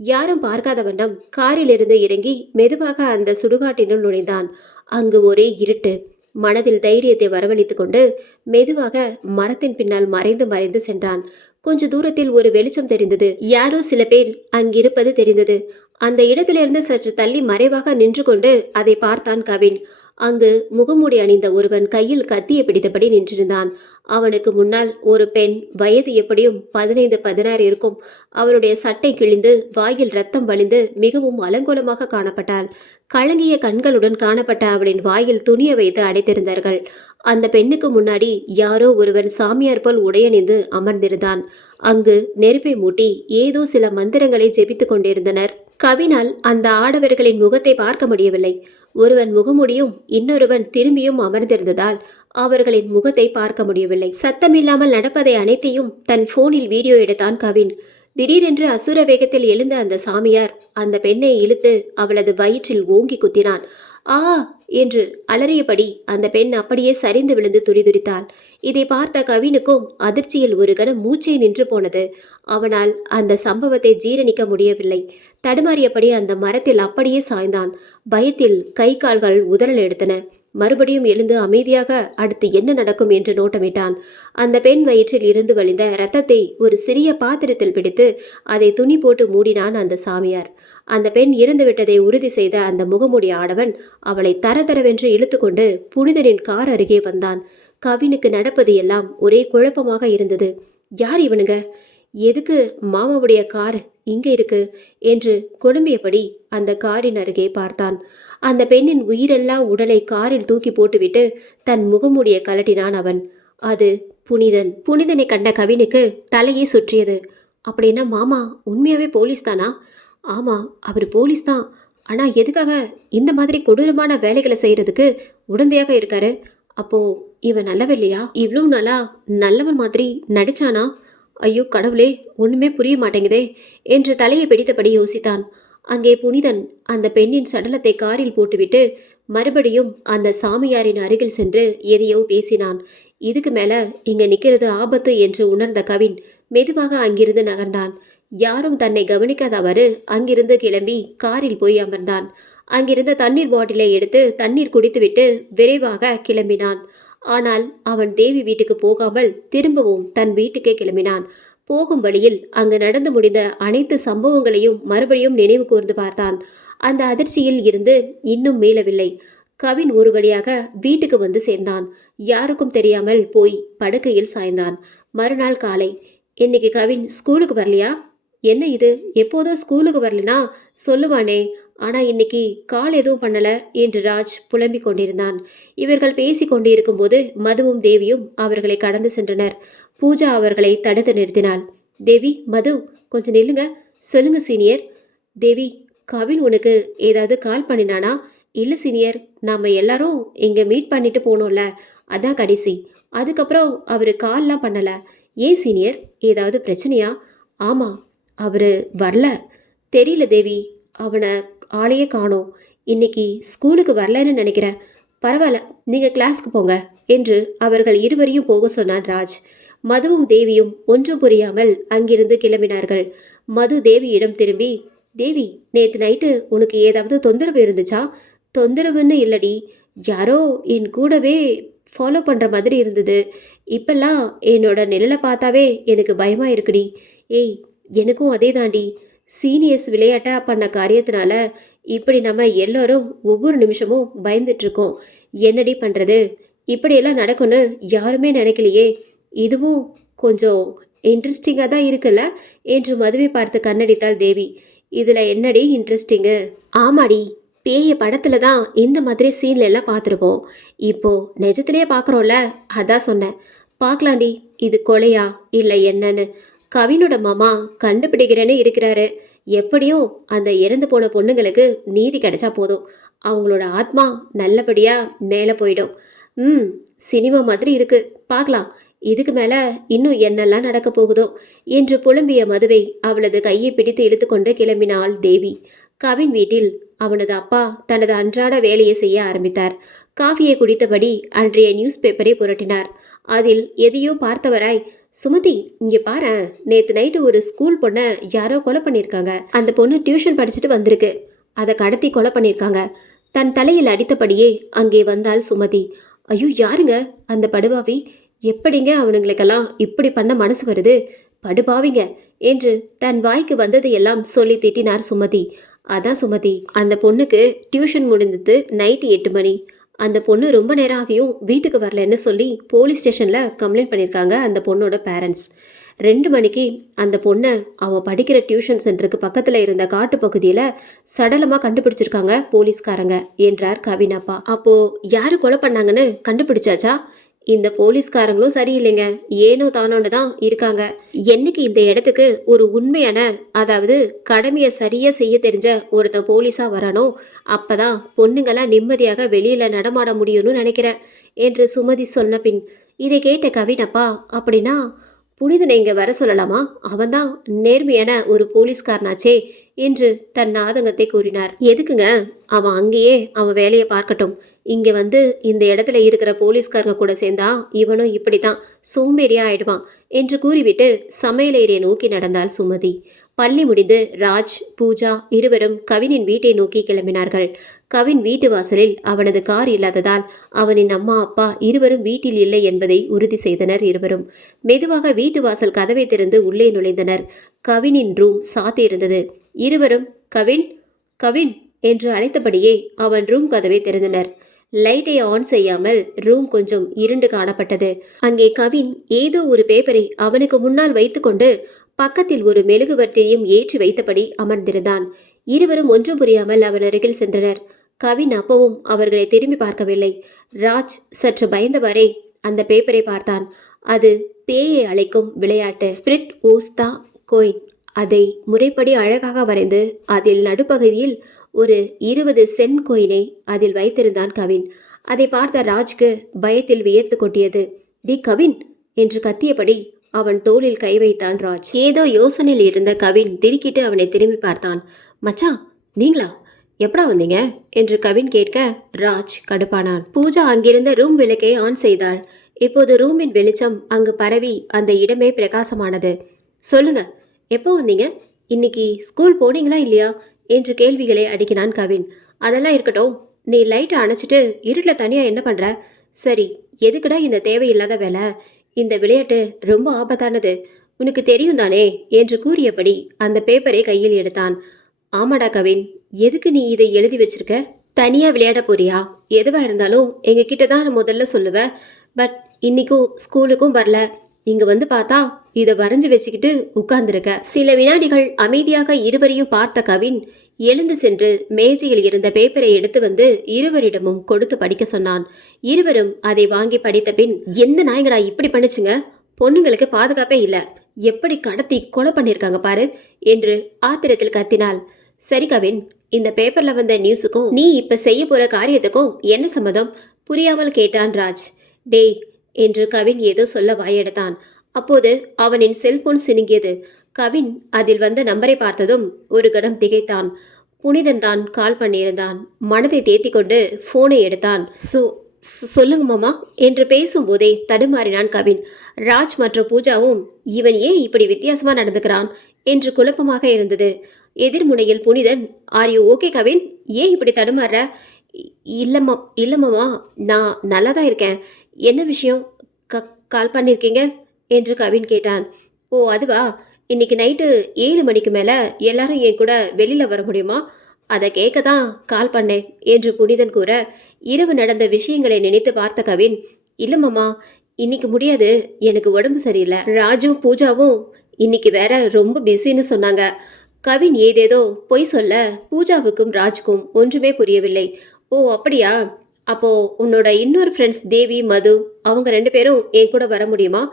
யாரும் பார்க்காத வண்ணம் காரிலிருந்து இறங்கி மெதுவாக அந்த சுடுகாட்டினுள் நுழைந்தான். அங்கு ஒரே இருட்டு. மனதில் தைரியத்தை வரவழைத்துக் கொண்டு மெதுவாக மரத்தின் பின்னால் மறைந்து மறைந்து சென்றான். கொஞ்ச தூரத்தில் ஒரு வெளிச்சம் தெரிந்தது. யாரோ சில பேர் அங்கிருப்பது தெரிந்தது. அந்த இடத்திலிருந்து சற்று தள்ளி மறைவாக நின்று கொண்டு அதை பார்த்தான் கவின். அங்கு முகமூடி அணிந்த ஒருவன் கையில் கத்தியை பிடித்தபடி நின்றிருந்தான். அவனுக்கு முன்னால் ஒரு பெண், வயது எப்படியும் 15-16 இருக்கும். அவளுடைய சட்டை கிழிந்து வாயில் ரத்தம் வழிந்து மிகவும் அலங்கோலமாக காணப்பட்டாள். கலங்கிய கண்களுடன் காணப்பட்ட அவளின் வாயில் துணியை வைத்து அடைத்திருந்தார்கள். அந்த பெண்ணுக்கு முன்னாடி யாரோ ஒருவன் சாமியார் போல் உடையணிந்து அமர்ந்திருந்தான். அங்கு நெருப்பை மூட்டி ஏதோ சில மந்திரங்களை ஜெபித்துக் கொண்டிருந்தனர். கவினால் அந்த ஆடவர்களின் முகத்தை பார்க்க முடியவில்லை. ஒருவன் முகமுடியும் இன்னொருவன் திரும்பியும் அமர்ந்திருந்ததால் அவர்களின் முகத்தை பார்க்க முடியவில்லை. சத்தமில்லாமல் நடப்பதை அனைத்தையும் தன் போனில் வீடியோ எடுத்தான் கவின். திடீரென்று அசுர வேகத்தில் எழுந்த அந்த சாமியார் அந்த பெண்ணை இழுத்து அவளது வயிற்றில் ஓங்கி குத்தினான். ஆ என்று அலறியபடி அந்த பெண் அப்படியே சரிந்து விழுந்து துடிதுடித்தாள். இதை பார்த்த கவினுக்கும் அதிர்ச்சியில் ஒரு கணம் மூச்சே நின்று போனது. அவனால் அந்த சம்பவத்தை ஜீரணிக்க முடியவில்லை. தடுமாறியபடி அந்த மரத்தில் அப்படியே சாய்ந்தான். பயத்தில் கை கால்கள் உதறல் எடுத்தன. மறுபடியும் எழுந்து அமைதியாக அடுத்து என்ன நடக்கும் என்று நோட்டமிட்டான். அந்த பெண் வயிற்றில் இருந்து வழிந்த இரத்தத்தை ஒரு சிறிய பாத்திரத்தில் பிடித்து அதை துணி போட்டு மூடினான் அந்த சாமியார். அந்த பெண் இறந்துவிட்டதை உறுதி செய்த அந்த முகமூடி ஆடவன் அவளை தரதரவென்று இழுத்துக்கொண்டு புனிதனின் கார் அருகே வந்தான். கவினுக்கு நடப்பது எல்லாம் ஒரே குழப்பமாக இருந்தது. யார் இவனுங்க? எதுக்கு மாமாவுடைய கார் இங்க இருக்கு என்று குழம்பியபடி அந்த காரின் அருகே பார்த்தான். அந்த பெண்ணின் உயிரெல்லா உடலை காரில் தூக்கி போட்டுவிட்டு தன் முகமூடிய கலட்டினான் அவன். அது புனிதன். புனிதனை கண்ட கவினுக்கு தலையே சுற்றியது. அப்படின்னா மாமா உண்மையாவே போலீஸ் தானா? ஆமா, அவர் போலீஸ் தான். ஆனா எதுக்காக இந்த மாதிரி கொடூரமான வேலைகளை செய்யறதுக்கு உடந்தையாக இருக்காரு? அப்போ இவன் நல்லவில்லையா? இவ்வளோ நாளா நல்லவன் மாதிரி நடிச்சானா? ஐயோ கடவுளே, ஒண்ணுமே புரிய மாட்டேங்குதே என்று தலையை பிடித்தபடி யோசித்தான். அங்கே புனிதன் அந்த பெண்ணின் சடலத்தை காரில் போட்டுவிட்டு மறுபடியும் அந்த சாமியாரின் அருகில் சென்று எதையோ பேசினான். இதுக்கு மேல இங்க நிக்கிறது ஆபத்து என்று உணர்ந்த கவின் மெதுவாக அங்கிருந்து நகர்ந்தான். யாரும் தன்னை கவனிக்காதவாறு அங்கிருந்து கிளம்பி காரில் போய் அமர்ந்தான். அங்கிருந்த தண்ணீர் பாட்டிலை எடுத்து தண்ணீர் குடித்துவிட்டு விரைவாக கிளம்பினான். ஆனால் அவன் தேவி வீட்டுக்கு போகாமல் திரும்பவும் தன் வீட்டுக்கே கிளம்பினான். போகும் வழியில் அங்கு நடந்து முடிந்த அனைத்து சம்பவங்களையும் மறுபடியும் நினைவு கூர்ந்து பார்த்தான். அந்த அதிர்ச்சியில் இருந்து இன்னும் மீளவில்லை. கவின் ஒரு வழியாக வீட்டுக்கு வந்து சேர்ந்தான். யாருக்கும் தெரியாமல் போய் படுக்கையில் சாய்ந்தான். மறுநாள் காலை, இன்னைக்கு கவின் ஸ்கூலுக்கு வரலையா? என்ன இது, எப்போதோ ஸ்கூலுக்கு வரலனா சொல்லுவானே, ஆனா இன்னைக்கு கால் எதுவும் பண்ணல என்று ராஜ் புலம்பிக் கொண்டிருந்தான். இவர்கள் பேசி கொண்டிருக்கும் போது மதுவும் தேவியும் அவர்களை கடந்து சென்றனர். பூஜா அவர்களை தடுத்து நிறுத்தினாள். தேவி, மது, கொஞ்சம் நில்லுங்க. சொல்லுங்க சீனியர். தேவி, கவின் உனக்கு ஏதாவது கால் பண்ணினானா? இல்லை சீனியர், நாம எல்லாரும் இங்க மீட் பண்ணிட்டு போனோம்ல, அதான் கடைசி. அதுக்கப்புறம் அவரு கால்லாம் பண்ணல. ஏன் சீனியர், ஏதாவது பிரச்சனையா? ஆமா, அவரு வரல. தெரியல தேவி, அவனை ஆளையே காணோம். இன்னைக்கு ஸ்கூலுக்கு வரலன்னு நினைக்கிறேன். பரவாயில்ல, நீங்க கிளாஸ்க்கு போங்க என்று அவர்கள் இருவரையும் போக சொன்னான் ராஜ். மதுவும் தேவியும் ஒன்றும் புரியாமல் அங்கிருந்து கிளம்பினார்கள். மது தேவியிடம் திரும்பி, தேவி, நேத்து நைட்டு உனக்கு ஏதாவது தொந்தரவு இருந்துச்சா? தொந்தரவுன்னு இல்லடி, யாரோ என் கூடவே ஃபாலோ பண்ற மாதிரி இருந்தது. இப்பெல்லாம் என்னோட நிழலை பார்த்தாவே எனக்கு பயமா இருக்குடி. ஏய், எனக்கும் அதே தாண்டி. சீனியர்ஸ் விளையாட்டா பண்ண காரியத்தினால இப்படி நம்ம எல்லாரும் ஒவ்வொரு நிமிஷமும் பயந்துட்டு இருக்கோம். என்னடி பண்றது? இப்படியெல்லாம் நடக்கும்னு யாருமே நினைக்கலையே. இதுவும் கொஞ்சம் இன்ட்ரெஸ்டிங்காக தான் இருக்குல்ல என்று மதுவை பார்த்து கண்ணடித்தாள் தேவி. இதில் என்னடி இன்ட்ரெஸ்டிங்கு? ஆமாடி, பேய படத்துல தான் இந்த மாதிரி சீன்ல எல்லாம் பார்த்துருப்போம். இப்போ நிஜத்திலேயே பார்க்குறோம்ல, அதான் சொன்னேன். பார்க்கலாண்டி, இது கொலையா இல்லை என்னன்னு. கவினோட மாமா கண்டுபிடிக்கிறேன்னு இருக்கிறாரு. எப்படியும் அந்த இறந்து போன பொண்ணுங்களுக்கு நீதி கிடைச்சா போதும். அவங்களோட ஆத்மா நல்லபடியா மேலே போயிடும். ம், சினிமா மாதிரி இருக்கு, பார்க்கலாம். இதுக்கு மேல இன்னும் என்னெல்லாம் நடக்க போகுதோ என்று புலம்பிய மதுவை அவளது கையை பிடித்து இழுத்துக்கொண்டு கிளம்பினாள் தேவி. கவின் வீட்டில் அவனது அப்பா தனது அன்றாட வேலையை செய்ய ஆரம்பித்தார். காஃபியை குடித்தபடி அன்றைய நியூஸ் பேப்பரை புரட்டினார். அதில் எதையோ பார்த்தவராய், சுமதி இங்க பாரு, நேத்து நைட்டு ஒரு ஸ்கூல் பொண்ணை யாரோ கொலை பண்ணியிருக்காங்க. அந்த பொண்ணு டியூஷன் படிச்சுட்டு வந்திருக்கு. அதை கடத்தி கொலை பண்ணியிருக்காங்க. தன் தலையில் அடித்தபடியே அங்கே வந்தாள் சுமதி. ஐயோ, யாருங்க அந்த படுபாவி? எப்படிங்க அவனுங்களுக்கெல்லாம் இப்படி பண்ண மனசு வருது? படுபாவிங்க என்று தன் வாய்க்கு வந்ததையெல்லாம் சொல்லி திட்டினார் சுமதி. அதான் சுமதி, அந்த பொண்ணுக்கு டியூஷன் முடிந்தது நைட்டு 8 மணி. அந்த பொண்ணு ரொம்ப நேரம் ஆகியும் வீட்டுக்கு வரலன்னு சொல்லி போலீஸ் ஸ்டேஷனில் கம்ப்ளைண்ட் பண்ணியிருக்காங்க அந்த பொண்ணோட பேரண்ட்ஸ். 2 மணிக்கு அந்த பொண்ணை அவள் படிக்கிற டியூஷன் சென்டருக்கு பக்கத்தில் இருந்த காட்டு பகுதியில் சடலமாக கண்டுபிடிச்சிருக்காங்க போலீஸ்காரங்க என்றார் கவினப்பா. அப்போது யார் கொலை பண்ணாங்கன்னு கண்டுபிடிச்சாச்சா? இந்த போலீஸ்காரங்களும் சரியில்லைங்க, ஏனோ தானோன்னு தான் இருக்காங்க. என்னைக்கு இந்த இடத்துக்கு ஒரு உண்மையான, அதாவது கடமையை சரியா செய்ய தெரிஞ்ச ஒருத்தன் போலீஸா வரானோ அப்பதான் பொண்ணுங்களாம் நிம்மதியாக வெளியில நடமாட முடியும்னு நினைக்கிறேன் என்று சுமதி சொன்ன பின் இதை கேட்ட கவினப்பா, அப்படின்னா புனிதனை இங்க வர சொல்லலாமா? அவன்தான் நேர்மையான ஒரு போலீஸ்காரனாச்சே என்று தன் ஆதங்கத்தை கூறினார். எதுக்குங்க? அவன் அங்கேயே அவன் வேலையை பார்க்கட்டும். இங்க வந்து இந்த இடத்துல இருக்கிற போலீஸ்காரங்க கூட சேர்ந்தா இவனும் இப்படித்தான் சோம்பேறியா ஆயிடுவான் என்று கூறிவிட்டு சமையலேறியை நோக்கி நடந்தாள் சுமதி. பள்ளி முடிந்து ராஜ், பூஜா இருவரும் கவினின் வீட்டை நோக்கி கிளம்பினார்கள். கவின் வீட்டு வாசலில் அவனது கார் இல்லாததால் அவனின் அம்மா அப்பா இருவரும் வீட்டில் இல்லை என்பதை உறுதி செய்தனர். இருவரும் மெதுவாக வீட்டு வாசல் கதவை திறந்து உள்ளே நுழைந்தனர். கவினின் ரூம் சாத்தியிருந்தது. இருவரும் கவின் கவின் என்று அழைத்தபடியே அவன் ரூம் கதவை திறந்தனர். லைட்டை ஆன் செய்யாமல் ரூம் கொஞ்சம் இருண்டு காணப்பட்டது. அங்கே கவின் ஏதோ ஒரு பேப்பரை அவனுக்கு முன்னால் வைத்துக்கொண்டு பக்கத்தில் ஒரு மெழுகுவர்த்தியையும் ஏற்றி வைத்தபடி அமர்ந்திருந்தான். இருவரும் ஒன்றும் புரியாமல் அவன் அருகில் சென்றனர். கவின் அப்பவும் அவர்களை திரும்பி பார்க்கவில்லை. ராஜ் சற்று பயந்தவாறே அந்த பேப்பரை பார்த்தான். அது பேயை அழைக்கும் விளையாட்டு, ஸ்பிரிட் ஓஸ்தா கோயின். அதை முறைப்படி அழகாக வரைந்து அதில் நடுப்பகுதியில் ஒரு 20 சென்ட் கோயினை அதில் வைத்திருந்தான் கவின். அதை பார்த்த ராஜ்க்கு பயத்தில் வியர்த்து கொட்டியது. தி கவின் என்று கத்தியபடி அவன் தோளில் கை வைத்தான் ராஜ். ஏதோ யோசனையில் இருந்த கவின் திடுக்கிட்டு அவனை திரும்பி பார்த்தான். மச்சான், நீங்களா? எப்படா வந்தீங்க என்று கவின் கேட்க ராஜ் கடுப்பானான். பூஜா அங்கிருந்த ரூம் விளக்கை ஆன் செய்தாள். இப்போது ரூமின் வெளிச்சம் அங்கு பரவி அந்த இடமே பிரகாசமானது. சொல்லுங்க, எப்போ வந்தீங்க? இன்னைக்கு ஸ்கூல் போனீங்களா இல்லையா என்று கேள்விகளை அடுக்கினான் கவின். அதெல்லாம் இருக்கட்டும், நீ லைட்டை அணைச்சிட்டு இருட்டில் தனியா என்ன பண்ற? சரி, எதுக்குடா இந்த தேவையில்லாத வேலை? இந்த விளையாட்டு ரொம்ப ஆபத்தானது, உனக்கு தெரியும் தானே என்று கூறியபடி அந்த பேப்பரை கையில் எடுத்தான். ஆமாடா கவின், எதுக்கு நீ இதை எழுதி வச்சிருக்க? தனியா விளையாட போறியா? எதுவா இருந்தாலும் எங்க கிட்ட தான் முதல்ல சொல்லுவ. பட் இன்னைக்கும் ஸ்கூலுக்கும் வரல. இங்க வந்து பார்த்தா இதை வரைஞ்சு வச்சுக்கிட்டு உட்கார்ந்துருக்க. சில வினாடிகள் அமைதியாக இருவரையும் பார்த்த கவின் எழுந்து சென்று மேஜையில் இருந்த பேப்பரை எடுத்து வந்து இருவரிடமும் கொடுத்து படிக்க சொன்னான். இருவரும் அதை வாங்கி படித்த பின், எந்த நாய்கடா இப்படி பண்ணுச்சுங்க? பொண்ணுங்களுக்கு பாதுகாப்பே இல்ல, எப்படி கடத்தி கொலை பண்ணிருக்காங்க பாரு என்று ஆத்திரத்தில் கத்தினாள். சரி கவின், இந்த பேப்பர்ல வந்த நியூஸுக்கும் நீ இப்ப செய்ய போற காரியத்துக்கும் என்ன சம்மதம்? புரியாமல் கேட்டான் ராஜ். டேய் என்று கவின் ஏதோ சொல்ல வாயெடுத்தான். அப்போது அவனின் செல்போன் சினுங்கியது. கவின் அதில் வந்த நம்பரை பார்த்ததும் ஒரு கணம் திகைத்தான். புனிதன் தான் கால் பண்ணியிருந்தான். மனதை தேத்தி கொண்டு போனை எடுத்தான். சொல்லுங்க மாமா என்று பேசும்போதே தடுமாறினான் கவின். ராஜ் மற்றும் பூஜாவும் இவன் ஏன் இப்படி வித்தியாசமா நடந்துக்கிறான் என்று குழப்பமாக இருந்தது. எதிர்முனையில் புனிதன், ஆர் யூ ஓகே கவின்? ஏன் இப்படி தடுமாற? இல்லம்மா, நான் நல்லா தான் இருக்கேன். என்ன விஷயம் கால் பண்ணியிருக்கீங்க என்று கவின் கேட்டான். ஓ அதுவா, இன்னைக்கு நைட்டு 7 மணிக்கு மேலே எல்லாரும் என் கூட வெளியில் வர முடியுமா? அதை கேட்க தான் கால் பண்ணேன் என்று புனிதன் கூற, இரவு நடந்த விஷயங்களை நினைத்து பார்த்த கவின், இல்லை மாமா, இன்னைக்கு முடியாது, எனக்கு உடம்பு சரியில்லை. ராஜும் பூஜாவும் இன்னைக்கு வேற ரொம்ப பிஸின்னு சொன்னாங்க. கவின் ஏதேதோ பொய் சொல்ல பூஜாவுக்கும் ராஜுக்கும் ஒன்றுமே புரியவில்லை. ஓ அப்படியா? அப்போ உன்னோட இன்னொரு ஃப்ரெண்ட்ஸ் தேவி மது அவங்க 2 பேரும் என் கூட வர முடியுமா?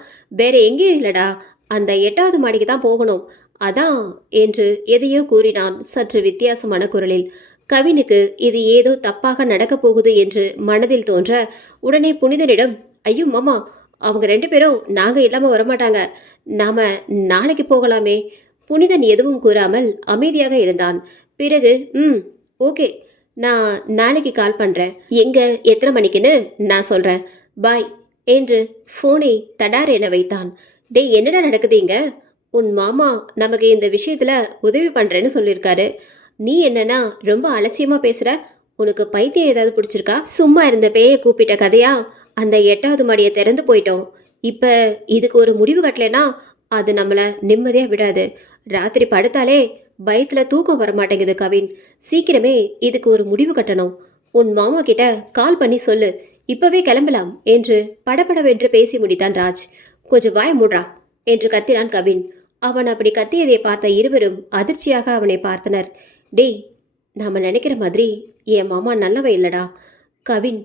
வேற எங்கேயும் இல்லடா, அந்த 8வது மாடிக்கு தான் போகணும், அதான் என்று எதையோ கூறினான் சற்று வித்தியாசமான குரலில். கவினுக்கு இது ஏதோ தப்பாக நடக்கப் போகுது என்று மனதில் தோன்ற உடனே புனிதனிடம், ஐயோ மாமா, அவங்க 2 பேரும் நாங்கள் இல்லாமல் வரமாட்டாங்க, நாம நாளைக்கு போகலாமே. புனிதன் எதுவும் கூறாமல் அமைதியாக இருந்தான். பிறகு ஓகே, நான் நாளைக்கு கால் பண்ணுறேன், எங்கே எத்தனை மணிக்குன்னு நான் சொல்கிறேன், பாய் என்று ஃபோனை தடார் என வைத்தான். டே, என்னடா நடக்குதுங்க? உன் மாமா நமக்கு இந்த விஷயத்தில் உதவி பண்ணுறேன்னு சொல்லியிருக்காரு. நீ என்னன்னா ரொம்ப அலட்சியமாக பேசுகிற? உனக்கு பைத்தியம் ஏதாவது பிடிச்சிருக்கா? சும்மா இருந்த பேயை கூப்பிட்ட கதையா? அந்த 8வது மாடியை திறந்து போயிட்டோம். இப்போ இதுக்கு ஒரு முடிவு கட்டலைன்னா அது நம்மளை நிம்மதியாக விடாது. ராத்திரி படுத்தாலே பயத்தில் தூக்கம் வர மாட்டேங்குது கவின். சீக்கிரமே இதுக்கு ஒரு முடிவு கட்டணும். உன் மாமா கிட்ட கால் பண்ணி சொல்லு, இப்பவே கிளம்பலாம் என்று படபடவென்று பேசி முடித்தான் ராஜ். கொஞ்சம் வாய மூடுறா என்று கத்தினான் கவின். அவன் அப்படி கத்தியதை பார்த்த இருவரும் அதிர்ச்சியாக அவனை பார்த்தனர். டேய், நாம நினைக்கிற மாதிரி என் மாமா நல்லவன் இல்லடா. கவின்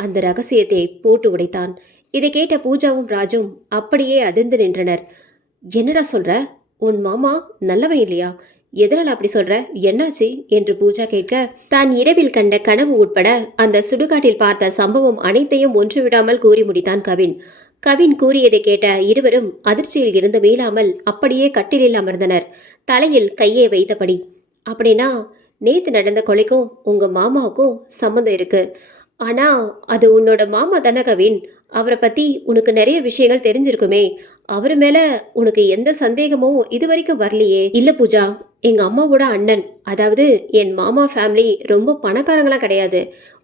அந்த ரகசியத்தை போட்டு உடைத்தான். இதை கேட்ட பூஜாவும் ராஜும் அப்படியே அதிர்ந்து நின்றனர். என்னடா சொல்ற? உன் மாமா நல்லவன் இல்லையா? எதனால் அப்படி சொல்ற? என்னாச்சு என்று பூஜா கேட்க, தான் இரவில் கண்ட கனவு உட்பட அந்த சுடுகாட்டில் பார்த்த சம்பவம் அனைத்தையும் ஒன்று விடாமல் கூறி முடித்தான் கவின். கவின் கூறியதை கேட்ட இருவரும் அதிர்ச்சியில் இருந்து மீளாமல் அப்படியே கட்டிலில் அமர்ந்தனர், தலையில் கையை வைத்தபடி. அப்படின்னா நேத்து நடந்த கொலைக்கும் உங்க மாமாவுக்கும் சம்மந்தம் இருக்கு. ஆனா அது உன்னோட மாமா தானே கவின்? அவரை பத்தி உனக்கு நிறைய விஷயங்கள் தெரிஞ்சிருக்குமே. அவர் மேல உனக்கு எந்த சந்தேகமும் இது வரைக்கும் வரலையே? இல்ல பூஜா, எங்க அம்மாவோட அண்ணன், அதாவது என் மாமா ஃபேமிலி ரொம்ப பணக்காரங்களா கிடையாது,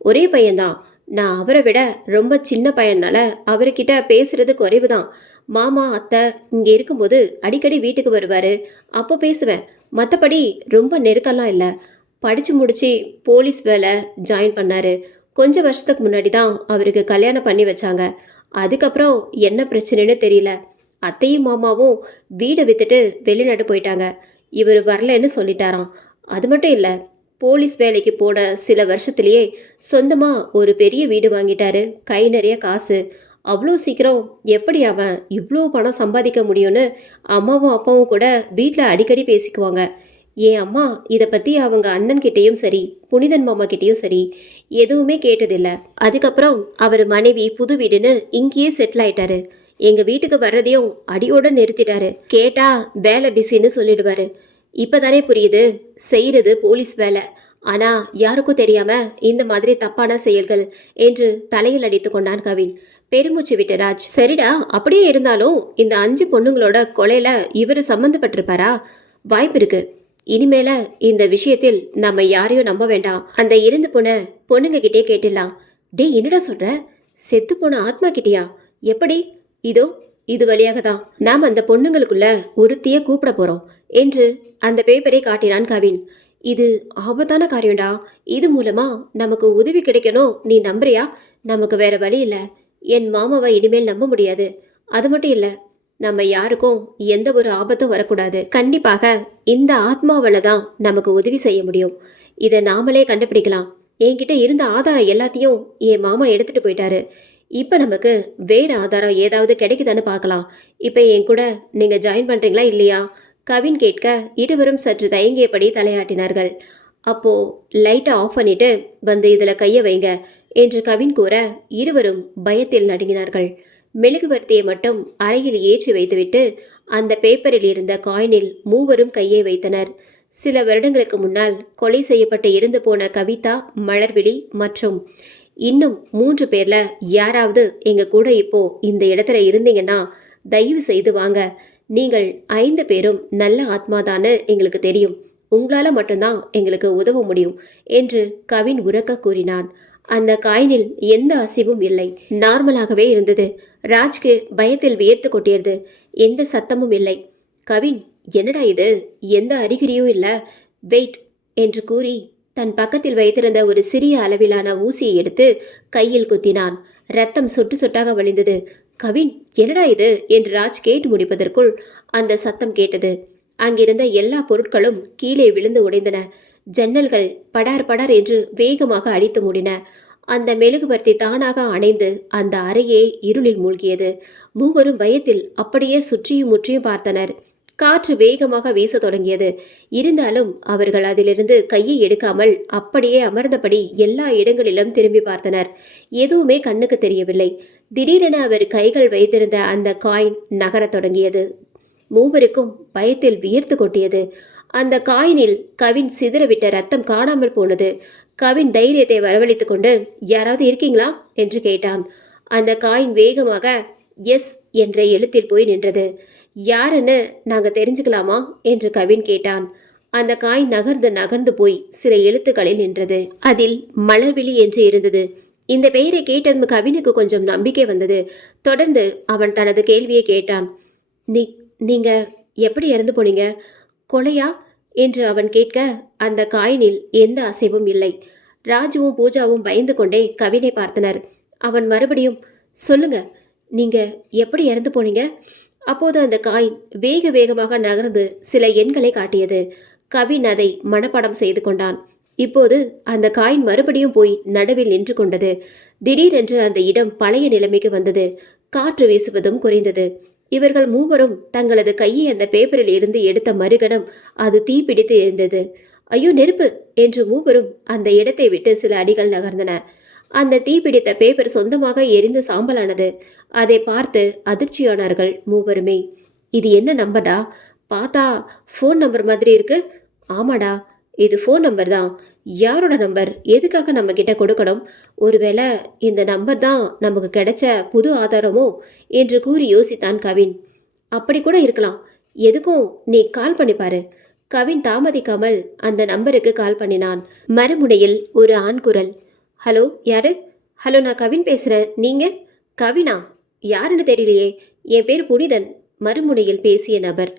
ஒரே பையன்தான். நான் அவரை விட ரொம்ப சின்ன பையனால அவர்கிட்ட பேசுறது குறைவுதான். மாமா அத்தை இங்க இருக்கும்போது அடிக்கடி வீட்டுக்கு வருவாரு, அப்போ பேசுவேன். மற்றபடி ரொம்ப நெருக்கம்லாம் இல்லை. படிச்சு முடிச்சு போலீஸ் வேலை ஜாயின் பண்ணாரு. கொஞ்சம் வருஷத்துக்கு முன்னாடி தான் அவருக்கு கல்யாணம் பண்ணி வச்சாங்க. அதுக்கப்புறம் என்ன பிரச்சனைன்னு தெரியல. அத்தையும் மாமாவும் வீடை வித்துட்டு வெளிநாடு போயிட்டாங்க. இவர் வரலன்னு சொல்லிட்டாராம். அது மட்டும் இல்லை, போலீஸ் வேலைக்கு போன சில வருஷத்துலேயே சொந்தமாக ஒரு பெரிய வீடு வாங்கிட்டாரு. கை நிறைய காசு. அவ்வளோ சீக்கிரம் எப்படி அவன் இவ்வளோ பணம் சம்பாதிக்க முடியும்னு அம்மாவும் அப்பாவும் கூட வீட்டில் அடிக்கடி பேசிக்குவாங்க. என் அம்மா இதை பற்றி அவங்க அண்ணன்கிட்டையும் சரி புனிதன் மாமா கிட்டேயும் சரி எதுவுமே கேட்டதில்லை. அதுக்கப்புறம் அவர் மனைவி புது வீடுன்னு இங்கேயே செட்டில் ஆயிட்டாரு. எங்கள் வீட்டுக்கு வர்றதையும் அடியோடு நிறுத்திட்டாரு. கேட்டா வேலை பிஸின்னு சொல்லிடுவாரு. இப்போதானே புரியுது, செய்கிறது போலீஸ் வேலை, ஆனால் யாருக்கும் தெரியாம இந்த மாதிரி தப்பான செயல்கள் என்று தலையில் அடித்து கொண்டான் கவின். பெருமூச்சு விட்டு ராஜ், சரிடா, அப்படியே இருந்தாலும் இந்த 5 பொண்ணுங்களோட கொலையில இவர் சம்மந்தப்பட்டிருப்பாரா? வாய்ப்பு இருக்கு. இனிமேல இந்த விஷயத்தில் நம்ம யாரையும் நம்ப வேண்டாம். அந்த இறந்து போன பொண்ணுங்க கிட்டே கேட்டுடலாம். டே, என்னடா சொல்ற? செத்து போன ஆத்மா கிட்டியா? எப்படி? இதோ இது வழியாக தான் நாம் அந்த பொண்ணுங்களுக்குள்ள ஒருத்திய கூப்பிட போறோம் என்று அந்த பேப்பரை காட்டினான் கவின். இது ஆபத்தான காரியம்டா. இது மூலமா நமக்கு உதவி கிடைக்கணும். நீ நம்புறியா? நமக்கு வேற வழி இல்லை. என் மாமாவை இனிமேல் நம்ப முடியாது. அது மட்டும் இல்லை, நம்ம யாருக்கும் எந்த ஒரு ஆபத்தும் வரக்கூடாது. கண்டிப்பாக இந்த ஆத்மாவால தான் நமக்கு உதவி செய்ய முடியும். இதை நாமளே கண்டுபிடிக்கலாம். என்கிட்ட இருந்த ஆதாரம் எல்லாத்தையும் என் மாமா எடுத்துட்டு போயிட்டாரு. இப்போ நமக்கு வேற ஆதாரம் ஏதாவது கிடைக்குதான்னு பார்க்கலாம். இப்போ என் கூட நீங்க ஜாயின் பண்றீங்களா இல்லையா? கவின் கேட்க இருவரும் சற்று தயங்கியபடி தலையாட்டினார்கள். அப்போ லைட்டை ஆஃப் பண்ணிட்டு வந்து இதுல கைய வைங்க என்று கவின் கூற இருவரும் பயத்தில் நடுங்கினார்கள். மெழுகுவர்த்தியை மட்டும் அறையில் ஏற்றி வைத்துவிட்டு அந்த பேப்பரில் இருந்த காயினில் மூவரும் கையை வைத்தனர். சில வருடங்களுக்கு முன்னால் கொலை செய்யப்பட்டு இருந்து போன கவிதா, மலர்விழி மற்றும் இன்னும் 3 பேர்ல யாராவது எங்க கூட இப்போ இந்த இடத்துல இருந்தீங்கன்னா தயவு செய்து வாங்க. நீங்கள் 5 பேரும் நல்ல ஆத்மாதான்னு எங்களுக்கு தெரியும். உங்களால மட்டும்தான் எங்களுக்கு உதவ முடியும் என்று கவின் உரக்க கூறினான். அந்த காயினில் எந்த அசைவும் இல்லை, நார்மலாகவே இருந்தது. ராஜ்க்கு பயத்தில் வியர்த்து கொட்டியது. எந்த சத்தமும் இல்லை. கவின், என்னடா இது, எந்த அறிகுறியும் இல்ல, வெயிட் என்று கூறி தன் பக்கத்தில் வைத்திருந்த ஒரு சிறிய அளவிலான ஊசியை எடுத்து கையில் குத்தினான். ரத்தம் சொட்டு சொட்டாக வழிந்தது. கவின், என்னடா இது என்று ராஜ் கேட்டு முடிப்பதற்குள் அந்த சத்தம் கேட்டது. அங்கிருந்த எல்லா பொருட்களும் கீழே விழுந்து உடைந்தன. ஜன்னல்கள் படார் படார் என்று வேகமாக அடித்து மூடின. அந்த மெழுகுவர்த்தி தானாக அணைந்து அந்த அறையே இருளில் மூழ்கியது. மூவரும் பயத்தில் அப்படியே சுற்றியும் முற்றியும் பார்த்தனர். காற்று வேகமாக வீச தொடங்கியது. இருந்தாலும் அவர்கள் அதிலிருந்து கையை எடுக்காமல் அப்படியே அமர்ந்தபடி எல்லா இடங்களிலும் திரும்பி பார்த்தனர். எதுவுமே கண்ணுக்கு தெரியவில்லை. திடீரென அவர் கைகள் வைத்திருந்த அந்த காயின் நகரத் தொடங்கியது. மூவருக்கும் பயத்தில் வியர்த்து கொட்டியது. அந்த காயினில் கவின் சிதறவிட்ட ரத்தம் காணாமல் போனது. கவின் தைரியத்தை வரவழைத்து கொண்டு, யாராவது இருக்கீங்களா என்று கேட்டான். அந்த காயின் வேகமாக எஸ் என்ற எழுத்தில் போய் நின்றது. யாருன்னு நாங்க தெரிஞ்சுக்கலாமா என்று கவின் கேட்டான். அந்த காய் நகர்ந்து நகர்ந்து போய் சில எழுத்துக்களில் நின்றது. அதில் மலர்விழி என்று இருந்தது. இந்த பெயரை கேட்டதும் கவினுக்கு கொஞ்சம் நம்பிக்கை வந்தது. தொடர்ந்து அவன் தனது கேள்வியை கேட்டான். நீங்க எப்படி இறந்து போனீங்க? கொலையா என்று அவன் கேட்க அந்த காயினில் எந்த அசைவும் இல்லை. ராஜுவும் பூஜாவும் பயந்து கொண்டே கவினை பார்த்தனர். அவன் மறுபடியும், சொல்லுங்க, நீங்க எப்படி இறந்து போனீங்க? அப்போது அந்த காயின் வேக வேகமாக நகர்ந்து சில எண்களை காட்டியது. கவின் அதை மனப்பாடம் செய்து கொண்டான். இப்போது அந்த காயின் மறுபடியும் போய் நடுவில் நின்று கொண்டது. திடீரென்று அந்த இடம் பழைய நிலைமைக்கு வந்தது. காற்று வீசுவதும் குறைந்தது. இவர்கள் மூவரும் தங்களது கையை அந்த பேப்பரில் இருந்து எடுத்த மறுகணம் அது தீப்பிடித்து எரிந்தது. ஐயோ, நெருப்பு என்று மூவரும் அந்த இடத்தை விட்டு சில அடிகள் நகர்ந்தன. அந்த தீப்பிடித்த பேப்பர் சொந்தமாக எரிந்து சாம்பலானது. அதை பார்த்து அதிர்ச்சியானார்கள் மூவருமே. இது என்ன நம்பர்டா? பார்த்தா ஃபோன் நம்பர் மாதிரி இருக்கு. ஆமாடா, இது ஃபோன் நம்பர் தான். யாரோட நம்பர்? எதுக்காக நம்ம கிட்ட கொடுக்கணும்? ஒருவேளை இந்த நம்பர் தான் நமக்கு கிடைச்ச புது ஆதாரமோ என்று கூறி யோசித்தான் கவின். அப்படி கூட இருக்கலாம். எதுக்கும் நீ கால் பண்ணிப்பாரு. கவின் தாமதிக்காமல் அந்த நம்பருக்கு கால் பண்ணினான். மறுமுனையில் ஒரு ஆண் குரல். ஹலோ, யாரு? ஹலோ, நான் கவின் பேசுகிறேன். நீங்கள்? கவினா? யாருன்னு தெரியலையே. என் பேர் புனிதன். மறுமுனையில் பேசிய நபர்.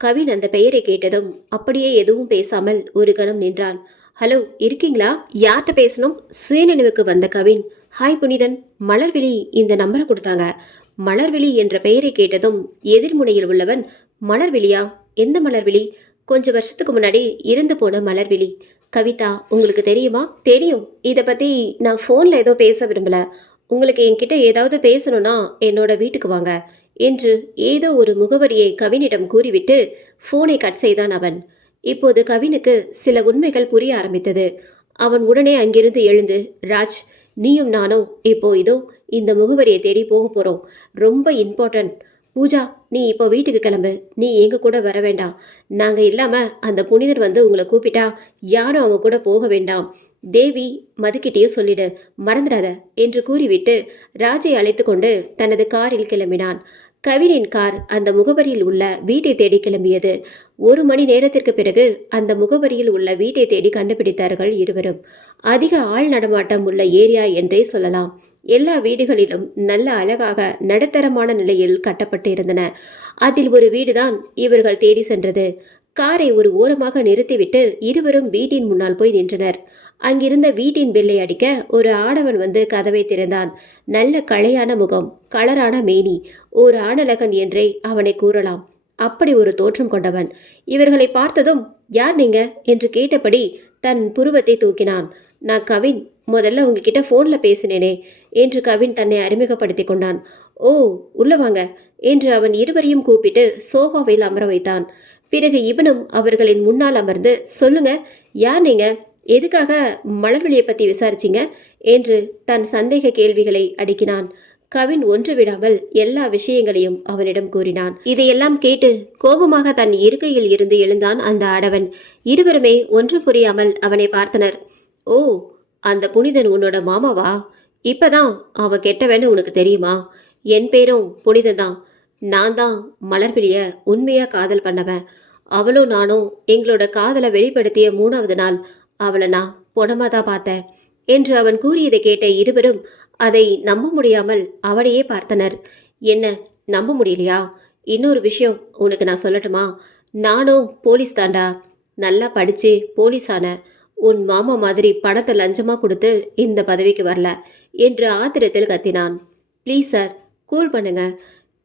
கவின் அந்த பெயரை கேட்டதும் அப்படியே எதுவும் பேசாமல் ஒரு கணம் நின்றான். ஹலோ, இருக்கீங்களா? யார்கிட்ட பேசணும்? சுயநினைவுக்கு வந்த கவின், ஹாய் புனிதன், மலர்விழி இந்த நம்பரை கொடுத்தாங்க. மலர்விழி என்ற பெயரை கேட்டதும் எதிர்முனையில் உள்ளவன், மலர்விழியா? எந்த மலர்விழி? கொஞ்சம் வருஷத்துக்கு முன்னாடி இறந்து போன மலர்விழி. கவிதா, உங்களுக்கு தெரியுமா? தெரியும். இதை பற்றி நான் ஃபோனில் ஏதோ பேச விரும்பல. உங்களுக்கு என்கிட்ட ஏதாவது பேசணும்னா என்னோட வீட்டுக்கு வாங்க என்று ஏதோ ஒரு முகவரியை கவினிடம் கூறிவிட்டு ஃபோனை கட் செய்தான் அவன். இப்போது கவினுக்கு சில உண்மைகள் புரிய ஆரம்பித்தது. அவன் உடனே அங்கிருந்து எழுந்து, ராஜ், நீயும் நானும் இப்போ இதோ இந்த முகவரியை தேடி போக போகிறோம். ரொம்ப இம்பார்ட்டன்ட். பூஜா, நீ இப்போ வீட்டுக்கு கிளம்பு. நீ எங்க கூட வர வேண்டாம். நாங்கள் இல்லாமல் அந்த புனிதர் வந்து உங்களை கூப்பிட்டா யாரும் அவங்க கூட போக வேண்டாம். தேவி, மதுக்கிட்டேயும் சொல்லிடு, மறந்துடாத என்று கூறிவிட்டு ராஜை அழைத்து கொண்டு தனது காரில் கிளம்பினான். கவினின் கார் அந்த முகவரியில் உள்ள வீட்டை தேடி கிளம்பியது. 1 மணி நேரத்திற்கு பிறகு அந்த முகவரியில் உள்ள வீட்டை தேடி கண்டுபிடித்தார்கள் இருவரும். அதிக ஆள் நடமாட்டம் உள்ள ஏரியா என்றே சொல்லலாம். எல்லா வீடுகளிலும் நல்ல அழகாக நடுத்தரமான நிலையில் கட்டப்பட்டு இருந்தன. அதில் ஒரு வீடுதான் இவர்கள் தேடி சென்றது. காரை ஒரு ஓரமாக நிறுத்திவிட்டு இருவரும் வீட்டின் முன்னால் போய் நின்றனர். அங்கிருந்த வீட்டின் பெல்லை அடிக்க ஒரு ஆடவன் வந்து கதவை திறந்தான். நல்ல களையான முகம், கலரான மேனி, ஒரு ஆணழகன் என்றே அவனை கூறலாம். அப்படி ஒரு தோற்றம் கொண்டவன். இவர்களை பார்த்ததும், யார் நீங்க என்று கேட்டபடி தன் புருவத்தை தூக்கினான். நான் கவின், முதல்ல உங்ககிட்ட ஃபோனில் பேசினேனே என்று கவின் தன்னை அறிமுகப்படுத்தி கொண்டான். ஓ, உள்ள வாங்க என்று அவன் இருவரையும் கூப்பிட்டு சோஃபாவில் அமர வைத்தான். பிறகு இவனும் அவர்களின் முன்னால் அமர்ந்து, சொல்லுங்க, யார் நீங்க? எதுக்காக மலர்விழியை பற்றி விசாரிச்சிங்க என்று தன் சந்தேக கேள்விகளை அடுக்கினான். கவின் ஒன்று விடாமல் எல்லா விஷயங்களையும் அவனிடம் கூறினான். இதையெல்லாம் கேட்டு கோபமாக தன் இருக்கையில் இருந்து எழுந்தான் அந்த ஆடவன். இருவருமே ஒன்று புரியாமல் அவனை பார்த்தனர். ஓ, அந்த புனிதன் உன்னோட மாமாவா? இப்பதான் அவன் கெட்டவன்னு உனக்கு தெரியுமா? என் பேரும் புனிதன் தான். நான் தான் மலர்விழிய உண்மையாக காதல் பண்ணவன். அவளும் நானும் எங்களோட காதலை வெளிப்படுத்திய 3வது நாள் அவளை நான் பொணமாக தான் பார்த்தேன் என்று அவன் கூறியதை கேட்ட இருவரும் அதை நம்ப முடியாமல் அவனையே பார்த்தனர். என்ன, நம்ப முடியலையா? இன்னொரு விஷயம் உனக்கு நான் சொல்லட்டுமா? நானும் போலீஸ் தாண்டா, நல்லா படிச்சு போலீஸ் ஆனேன். உன் மாமா மாதிரி பணத்தை லஞ்சமா கொடுத்து இந்த பதவிக்கு வரல என்று ஆத்திரத்தில் கத்தினான். ப்ளீஸ் சார், கூல் பண்ணுங்க.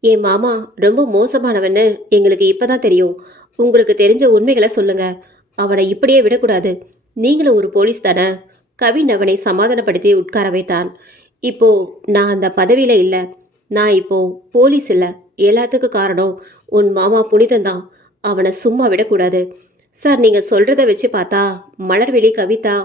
என் மாமா ரொம்ப மோசமானவன்னு எங்களுக்கு இப்பதான் தெரியும். உங்களுக்கு தெரிஞ்ச உண்மைகளை சொல்லுங்க. அவனை இப்படியே விடக்கூடாது. நீங்களும் ஒரு போலீஸ் தானே? கவின் அவனை சமாதானப்படுத்தி உட்கார வைத்தான். இப்போ நான் அந்த பதவியில இல்லை. நான் இப்போ போலீஸ் இல்லை. எல்லாத்துக்கும் காரணம் உன் மாமா புனிதன்தான். அவனை சும்மா விடக்கூடாது. சார், நீங்கள் சொல்கிறத வச்சு பார்த்தா மலர்விழி, கவிதா,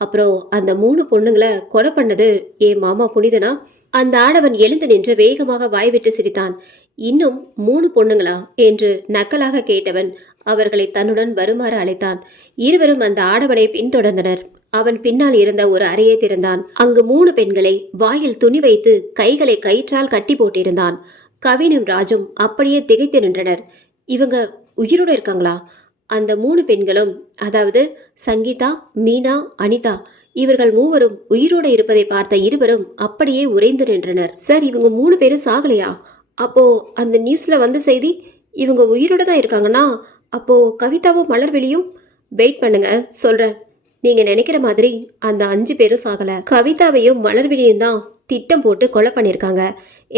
அப்புறம் அந்த 3 பொண்ணுங்களை கொலை பண்ணது என் மாமா புனிதனா? அந்த ஆடவன் எழுந்து நின்று வேகமாக வாய்விட்டு சிரித்தான். இன்னும் 3 பொண்ணுங்களா என்று நக்கலாக கேட்டவன் அவர்களை தன்னுடன் வருமாறு அழைத்தான். இருவரும் அந்த ஆடவனை பின்தொடர்ந்தனர். அவன் பின்னால் இருந்த ஒரு அறையை திறந்தான். அங்கு 3 பெண்களை வாயில் துணி வைத்து கைகளை கயிற்றால் கட்டி போட்டிருந்தான். கவினும் ராஜும் அப்படியே திகைத்து நின்றனர். இவங்க உயிரோடு இருக்காங்களா? அந்த 3 பெண்களும், அதாவது சங்கீதா, மீனா, அனிதா, இவர்கள் மூவரும் உயிரோடு இருப்பதை பார்த்த இருவரும் அப்படியே உறைந்து நின்றனர். சார், இவங்க 3 பேரும் சாகலையா? அப்போ அந்த நியூஸ்ல வந்த செய்தி இவங்க உயிரோட தான் இருக்காங்கன்னா அப்போ கவிதாவும் மலர்விழியும்? வெயிட் பண்ணுங்க, சொல்றேன். நீங்க நினைக்கிற மாதிரி அந்த 5 பேரும் சாகல. கவிதாவையும் மலர்விழியும் தான் திட்டம் போட்டு கொலை பண்ணியிருக்காங்க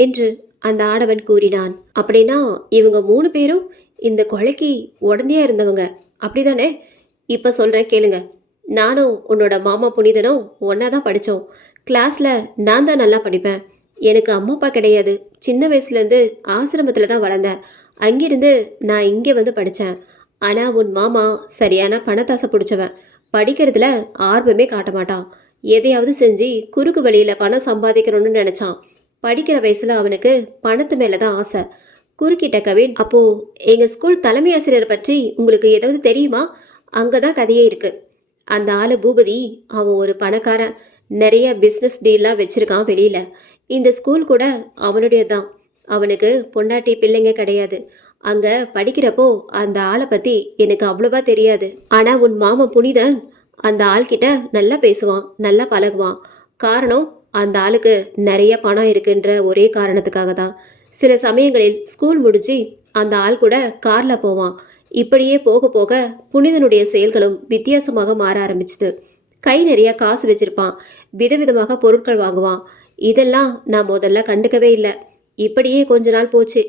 என்று அந்த ஆடவன் கூறினான். அப்படின்னா இவங்க 3 பேரும் இந்த கொலைக்கு உடந்தையா இருந்தவங்க, அப்படிதானே? இப்ப சொல்றேன் கேளுங்க. நானும் உன்னோட மாமா புனிதனும் ஒன்னா தான் படித்தோம். கிளாஸ்ல நான் தான் நல்லா படிப்பேன். எனக்கு அம்மா அப்பா கிடையாது. சின்ன வயசுலேருந்து ஆசிரமத்தில் தான் வளர்ந்தேன். அங்கிருந்து நான் இங்கே வந்து படித்தேன். ஆனால் உன் மாமா சரியான பணத்தாசை பிடிச்சவன். படிக்கிறதுல ஆர்வமே காட்ட மாட்டான். எதையாவது செஞ்சு குறுக்கு வழியில் பணம் சம்பாதிக்கணும்னு நினச்சான். படிக்கிற வயசில் அவனுக்கு பணத்து மேலே தான் ஆசை. குறுக்கிட்ட கவின், அப்போ எங்கள் ஸ்கூல் தலைமை ஆசிரியர் பற்றி உங்களுக்கு ஏதாவது தெரியுமா? அங்கே தான் கதையே இருக்கு. அந்த ஆளு பூபதி, அவன் ஒரு பணக்காரன். நிறைய பிஸ்னஸ் டீல்லாம் வச்சிருக்கான் வெளியில. இந்த ஸ்கூல் கூட அவனுடைய தான். அவனுக்கு பொண்டாட்டி பிள்ளைங்க கிடையாது. அங்க படிக்கிறப்போ அந்த ஆளை பத்தி எனக்கு அவ்வளவா தெரியாது. ஆனா உன் மாமன் புனிதன் அந்த ஆள்கிட்ட நல்லா பேசுவான், நல்லா பழகுவான். காரணம், அந்த ஆளுக்கு நிறைய பணம் இருக்குன்ற ஒரே காரணத்துக்காக தான். சில சமயங்களில் ஸ்கூல் முடிஞ்சு அந்த ஆள் கூட கார்ல போவான். இப்படியே போக போக புனிதனுடைய செயல்களும் வித்தியாசமாக மாற ஆரம்பிச்சுது. கை நிறைய காசு வச்சிருப்பான். விதவிதமாக பொருட்கள் வாங்குவான். இதெல்லாம் நான் முதல்ல கண்டுக்கவே இல்லை. இப்படியே கொஞ்ச நாள் போச்சு.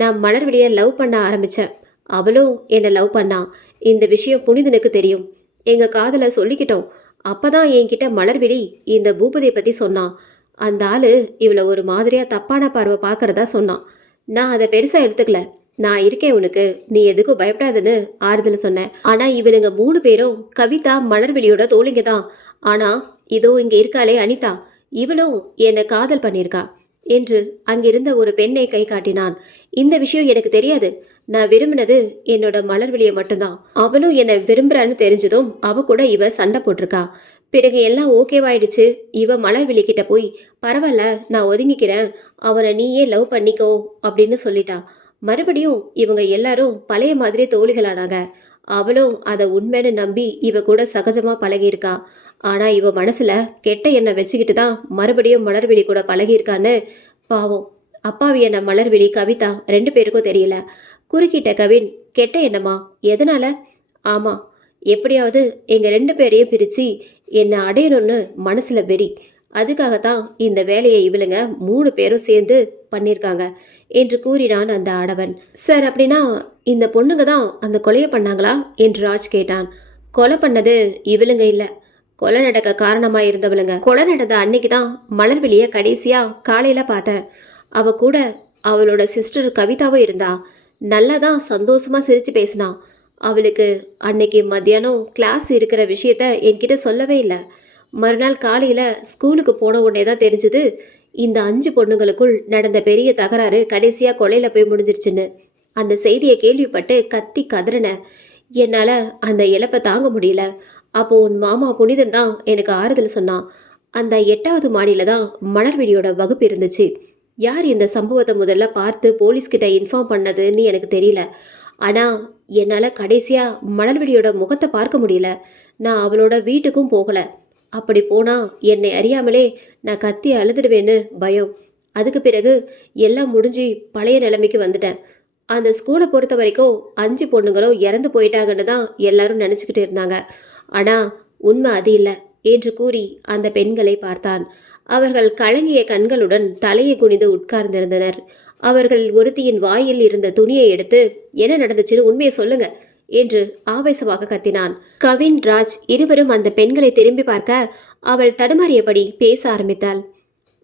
நான் மலர்விழியை லவ் பண்ண ஆரம்பித்தேன். அவளும் என்னை லவ் பண்ணான். இந்த விஷயம் புனிதனுக்கு தெரியும். எங்கள் காதலை சொல்லிக்கிட்டோம். அப்பதான் என்கிட்ட மலர்விழி இந்த பூபதியை பற்றி சொன்னான். அந்த ஆள் இவளை ஒரு மாதிரியாக தப்பான பார்வை பார்க்கறதா சொன்னான். நான் அதை பெருசாக எடுத்துக்கல. நான் இருக்கேன் உனக்கு, நீ எதுக்கும் பயப்படாதுன்னு ஆறுதல் சொன்னேன். ஆனா இவளுங்க 3 பேரும் கவிதா மலர்விழியோட தோழிங்க தான். ஆனா இதோ இங்க இருக்காளே அனிதா, இவளும் என்னை காதல் பண்ணியிருக்கா என்று அங்கிருந்த ஒரு பெண்ணை கை காட்டினான். இந்த விஷயம் எனக்கு தெரியாது. நான் விரும்பினது என்னோட மலர்விழியை மட்டும்தான். அவளும் என்னை விரும்புறான்னு தெரிஞ்சதும் அவ கூட இவ சண்டை போட்டிருக்கா. பிறகு எல்லாம் ஓகேவாயிடுச்சு. இவ மலர்விழி கிட்ட போய், பரவாயில்ல நான் ஒதுங்கிக்கிறேன், அவனை நீயே லவ் பண்ணிக்கோ அப்படின்னு சொல்லிட்டா. மறுபடியும் இவங்க எல்லாரும் பழைய மாதிரி தோழிகளானாங்க. அவளும் அதை உண்மைன்னு நம்பி இவ கூட சகஜமா பழகியிருக்கா. ஆனா இவ மனசுல கெட்ட எண்ணெய் வச்சுக்கிட்டு தான் மறுபடியும் மலர்விழி கூட பழகியிருக்கான்னு. பாவம், அப்பாவி என்ன மலர்விழி, கவிதா 2 பேருக்கும் தெரியல. குறுக்கிட்ட கவின், கெட்ட எண்ணமா? எதனால? ஆமா, எப்படியாவது எங்க 2 பேரையும் பிரிச்சு என்னை அடையணும்னு மனசுல வெறி. அதுக்காகத்தான் இந்த வேலையை இவளுங்க 3 பேரும் சேர்ந்து பண்ணியிருக்காங்க என்று கூறினான் அந்த ஆடவன். சார், அப்படின்னா இந்த பொண்ணுங்க தான் அந்த கொலையை பண்ணாங்களா என்று ராஜ் கேட்டான். கொலை பண்ணது இவளுங்க இல்லை, கொலை நடக்க காரணமாக இருந்தவளுங்க. கொலை நடந்த அன்னைக்கு தான் மலர்விழியை கடைசியாக காலையில் பார்த்தேன். அவ கூட அவளோட சிஸ்டர் கவிதாவும் இருந்தா. நல்லா தான் சந்தோஷமாக சிரித்து பேசினா. அவளுக்கு அன்னைக்கு மத்தியானம் கிளாஸ் இருக்கிற விஷயத்த என்கிட்ட சொல்லவே இல்லை. மறுநாள் காலையில் ஸ்கூலுக்கு போன உடனே தான் தெரிஞ்சுது இந்த 5 பொண்ணுங்களுக்குள் நடந்த பெரிய தகராறு கடைசியாக கொலையில் போய் முடிஞ்சிருச்சுன்னு. அந்த செய்தியை கேள்விப்பட்டு கத்தி கதறின. என்னால் அந்த இழப்பை தாங்க முடியல. அப்போ உன் மாமா புனிதன் தான் எனக்கு ஆறுதல் சொன்னான். அந்த 8வது மாடியில் தான் மலர்விழியோட வகுப்பு இருந்துச்சு. யார் இந்த சம்பவத்தை முதல்ல பார்த்து போலீஸ்கிட்ட இன்ஃபார்ம் பண்ணதுன்னு எனக்கு தெரியல. ஆனால் என்னால் கடைசியாக மலர்விழியோட முகத்தை பார்க்க முடியல. நான் அவளோட வீட்டுக்கும் போகலை. அப்படி போனால் என்னை அறியாமலே நான் கத்தி அழுதுடுவேன்னு பயம். அதுக்கு பிறகு எல்லாம் முடிஞ்சு பழைய நிலைமைக்கு வந்துட்டேன். அந்த ஸ்கூலை பொறுத்த வரைக்கும் 5 பொண்ணுங்களும் இறந்து போயிட்டாங்கன்னு தான் எல்லாரும் நினச்சிக்கிட்டு இருந்தாங்க. ஆனால் உண்மை அது இல்லை என்று கூறி அந்த பெண்களை பார்த்தான். அவர்கள் கலங்கிய கண்களுடன் தலையை குனிந்து உட்கார்ந்திருந்தனர். அவர்கள் ஒருத்தியின் வாயில் இருந்த துணியை எடுத்து, என்ன நடந்துச்சுன்னு உண்மையை சொல்லுங்க என்று ஆவேசமாக கத்தினான். கவின், ராஜ் இருவரும் அந்த பெண்களை திரும்பி பார்க்க அவள் தடுமாறியபடி பேச ஆரம்பித்தாள்.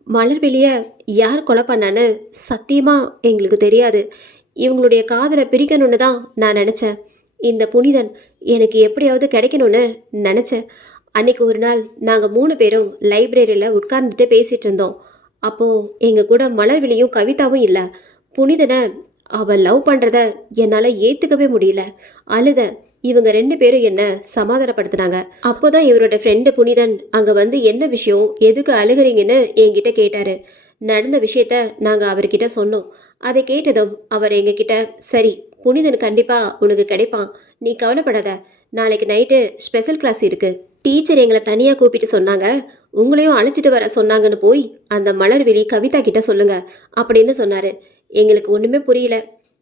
மலர்விழிய யார் கொலை பண்ணான்னு சத்தியமா எங்களுக்கு தெரியாது. இவங்களுடைய காதலை பிரிக்கணும்னு தான் நான் நினச்சேன். இந்த புனிதன் எனக்கு எப்படியாவது கிடைக்கணும்னு நினச்சேன். அன்னைக்கு ஒரு நாள் நாங்கள் 3 பேரும் லைப்ரரியில் உட்கார்ந்துட்டு பேசிகிட்டு இருந்தோம். அப்போது எங்கள் கூட மலர்விழியும் கவிதாவும் இல்லை. புனிதனை அவள் லவ் பண்ணுறத என்னால் ஏற்றுக்கவே முடியல. அழுத. இவங்க 2 பேரும் என்ன சமாதானப்படுத்தினாங்க. அப்போதான் இவரோட ஃப்ரெண்டு புனிதன் அங்கே வந்து என்ன விஷயம், எதுக்கு அழுகிறீங்கன்னு என்கிட்ட கேட்டார். நடந்த விஷயத்த நாங்கள் அவர்கிட்ட சொன்னோம். அதை கேட்டதும் அவர் எங்ககிட்ட, சரி புனிதன் கண்டிப்பாக உனக்கு கிடைப்பான், நீ கவலைப்படாத, நாளைக்கு நைட்டு ஸ்பெஷல் கிளாஸ் இருக்குது, டீச்சர் எங்களை தனியாக கூப்பிட்டு சொன்னாங்க, உங்களையும் அழைச்சிட்டு வர சொன்னாங்கன்னு போய் அந்த மலர்விழி கவிதா கிட்ட சொல்லுங்க அப்படின்னு சொன்னார். எங்களுக்கு ஒன்றுமே புரியல.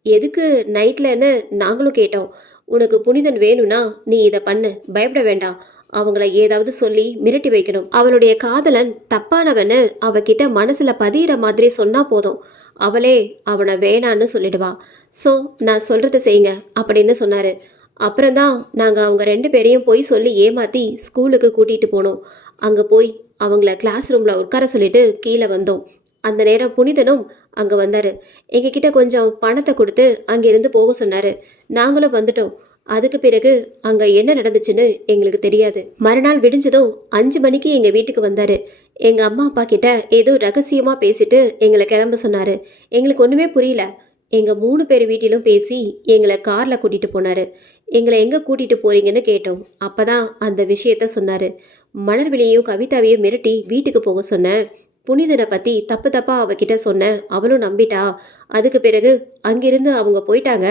எதுக்கு நைட்லன்னு நாங்களும் கேட்டோம். உனக்கு புனிதன் வேணும்னா நீ இதை பண்ணு, பயப்பட வேண்டாம், அவங்கள ஏதாவது சொல்லி மிரட்டி வைக்கணும். அவளுடைய காதலன் தப்பானவன்னு அவகிட்ட மனசுல பதிகிற மாதிரி சொன்னா போதும், அவளே அவனை வேணான்னு சொல்லிடுவா. ஸோ நான் சொல்றதை செய்யுங்க அப்படின்னு சொன்னாரு. அப்புறம்தான் நாங்கள் அவங்க 2 பேரையும் போய் சொல்லி ஏமாத்தி ஸ்கூலுக்கு கூட்டிகிட்டு போனோம். அங்கே போய் அவங்கள கிளாஸ் ரூமில் உட்கார சொல்லிட்டு கீழே வந்தோம். அந்த நேரம் புனிதனும் அங்கே வந்தார். எங்ககிட்ட கொஞ்சம் பணத்தை கொடுத்து அங்கேருந்து போக சொன்னார். நாங்களும் வந்துட்டோம். அதுக்கு பிறகு அங்கே என்ன நடந்துச்சுன்னு எங்களுக்கு தெரியாது. மறுநாள் விடிஞ்சதும் 5 மணிக்கு எங்கள் வீட்டுக்கு வந்தார். எங்கள் அம்மா அப்பா கிட்ட ஏதோ ரகசியமாக பேசிட்டு எங்களை கிளம்ப சொன்னார். எங்களுக்கு ஒன்றுமே புரியல. எங்கள் 3 பேர் வீட்டிலும் பேசி எங்களை காரில் கூட்டிகிட்டு போனார். எங்களை எங்கே கூட்டிகிட்டு போகிறீங்கன்னு கேட்டோம். அப்போ தான் அந்த விஷயத்த சொன்னார். மலர்விழியையும் கவிதாவையும் மிரட்டி வீட்டுக்கு போக சொன்னேன். புனிதனை பற்றி தப்பு தப்பாக அவகிட்ட சொன்னேன். அவளும் நம்பிட்டா. அதுக்கு பிறகு அங்கிருந்து அவங்க போயிட்டாங்க.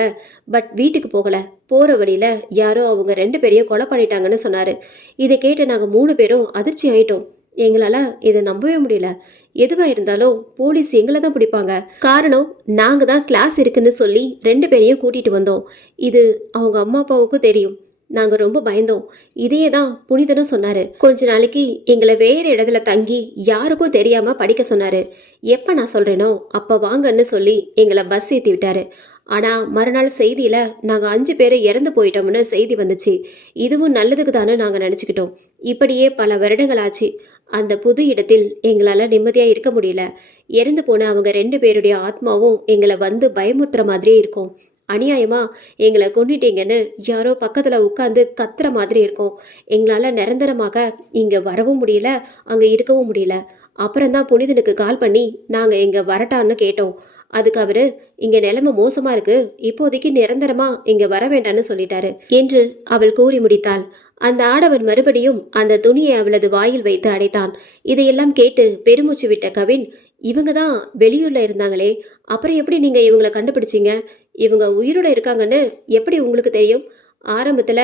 பட் வீட்டுக்கு போகலை. போகிற வழியில் யாரோ அவங்க 2 பேரையும் கொலை பண்ணிட்டாங்கன்னு சொன்னார். இதை கேட்டு நாங்கள் 3 பேரும் அதிர்ச்சி ஆயிட்டோம். எங்களால் இதை நம்பவே முடியல. எதுவாக இருந்தாலும் போலீஸ் எங்களை தான் பிடிப்பாங்க. காரணம், நாங்கள் தான் கிளாஸ் இருக்குன்னு சொல்லி 2 பேரையும் கூட்டிகிட்டு வந்தோம். இது அவங்க அம்மா அப்பாவுக்கும் தெரியும். நாங்கள் ரொம்ப பயந்தோம். இதையே தான் புனிதனும் சொன்னார். கொஞ்ச நாளைக்கு எங்களை வேறு இடத்துல தங்கி யாருக்கும் தெரியாமல் படிக்க சொன்னார். எப்போ நான் சொல்கிறேனோ அப்போ வாங்கன்னு சொல்லி எங்களை பஸ் ஏற்றி விட்டார். ஆனால் மறுநாள் செய்தியில் நாங்கள் 5 பேர் இறந்து போயிட்டோம்னு செய்தி வந்துச்சு. இதுவும் நல்லதுக்கு தானே நாங்கள் நினச்சிக்கிட்டோம். இப்படியே பல வருடங்கள் ஆச்சு. அந்த புது இடத்தில் எங்களால் நிம்மதியாக இருக்க முடியல. இறந்து போன அவங்க 2 பேருடைய ஆத்மாவும் எங்களை வந்து பயமுறுத்துற மாதிரியே இருக்கும். அநியாயமா எங்களை கொன்னுட்டீங்கன்னு யாரோ பக்கத்தில் உட்காந்து கத்துற மாதிரி இருக்கும். எங்களால் நிரந்தரமாக இங்கே வரவும் முடியல, அங்கே இருக்கவும் முடியல. அப்புறம்தான் புனிதனுக்கு கால் பண்ணி நாங்கள் இங்கே வரட்டான்னு கேட்டோம். அதுக்கு அவரு, இங்கே நிலைமை மோசமாக இருக்கு, இப்போதைக்கு நிரந்தரமாக இங்கே வர வேண்டான்னு சொல்லிட்டாரு என்று அவள் கூறி முடித்தாள். அந்த ஆடவன் மறுபடியும் அந்த துணியை அவளது வாயில் வைத்து அடைத்தான். இதையெல்லாம் கேட்டு பெருமூச்சு விட்ட கவின், இவங்க தான் வெளியூர்ல இருந்தாங்களே, அப்புறம் எப்படி நீங்க இவங்களை கண்டுபிடிச்சிங்க? இவங்க உயிரோட இருக்காங்கன்னு எப்படி உங்களுக்கு தெரியும்? ஆரம்பத்துல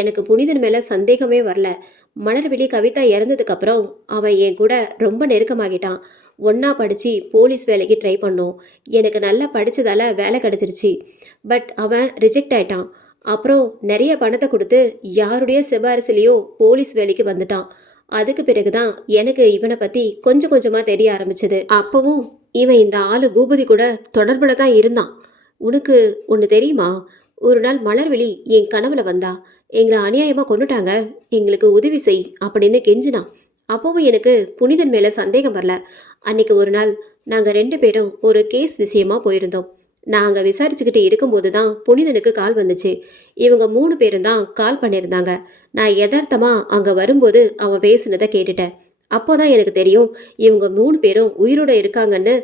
எனக்கு புனிதன் மேல சந்தேகமே வரல. மலர்விழி கவிதா இறந்ததுக்கு அப்புறம் அவன் என் கூட ரொம்ப நெருக்கமாகிட்டான். ஒன்னா படிச்சு போலீஸ் வேலைக்கு ட்ரை பண்ணோம். எனக்கு நல்லா படிச்சதால வேலை கிடைச்சிருச்சு. பட் அவன் ரிஜெக்ட் ஆயிட்டான். அப்புறம் நிறைய பணத்தை கொடுத்து யாருடைய சிபாரிசுலேயோ போலீஸ் வேலைக்கு வந்துட்டான். அதுக்கு பிறகுதான் எனக்கு இவனை பற்றி கொஞ்சம் கொஞ்சமாக தெரிய ஆரம்பிச்சது. அப்போவும் இவன் இந்த ஆளு பூபதி கூட தொடர்பில் தான் இருந்தான். உனக்கு ஒன்று தெரியுமா? ஒரு நாள் மலர்விழி என் கனவுல வந்தா. எங்களை அநியாயமாக கொண்டுட்டாங்க, எங்களுக்கு உதவி செய் அப்படின்னு கெஞ்சினான். அப்போவும் எனக்கு புனிதன் மேலே சந்தேகம் வரல. அன்னைக்கு ஒரு நாள் நாங்கள் 2 பேரும் ஒரு கேஸ் விஷயமா போயிருந்தோம். நாங்கள் விசாரிச்சுக்கிட்டு இருக்கும்போது தான் புனிதனுக்கு கால் வந்துச்சு. இவங்க 3 பேரும் தான் கால் பண்ணியிருந்தாங்க. நான் யதார்த்தமாக அங்கே வரும்போது அவன் பேசுனதை கேட்டுட்டேன். அப்போதான் எனக்கு தெரியும் இவங்க 3 பேரும் உயிரோடு இருக்காங்கன்னு,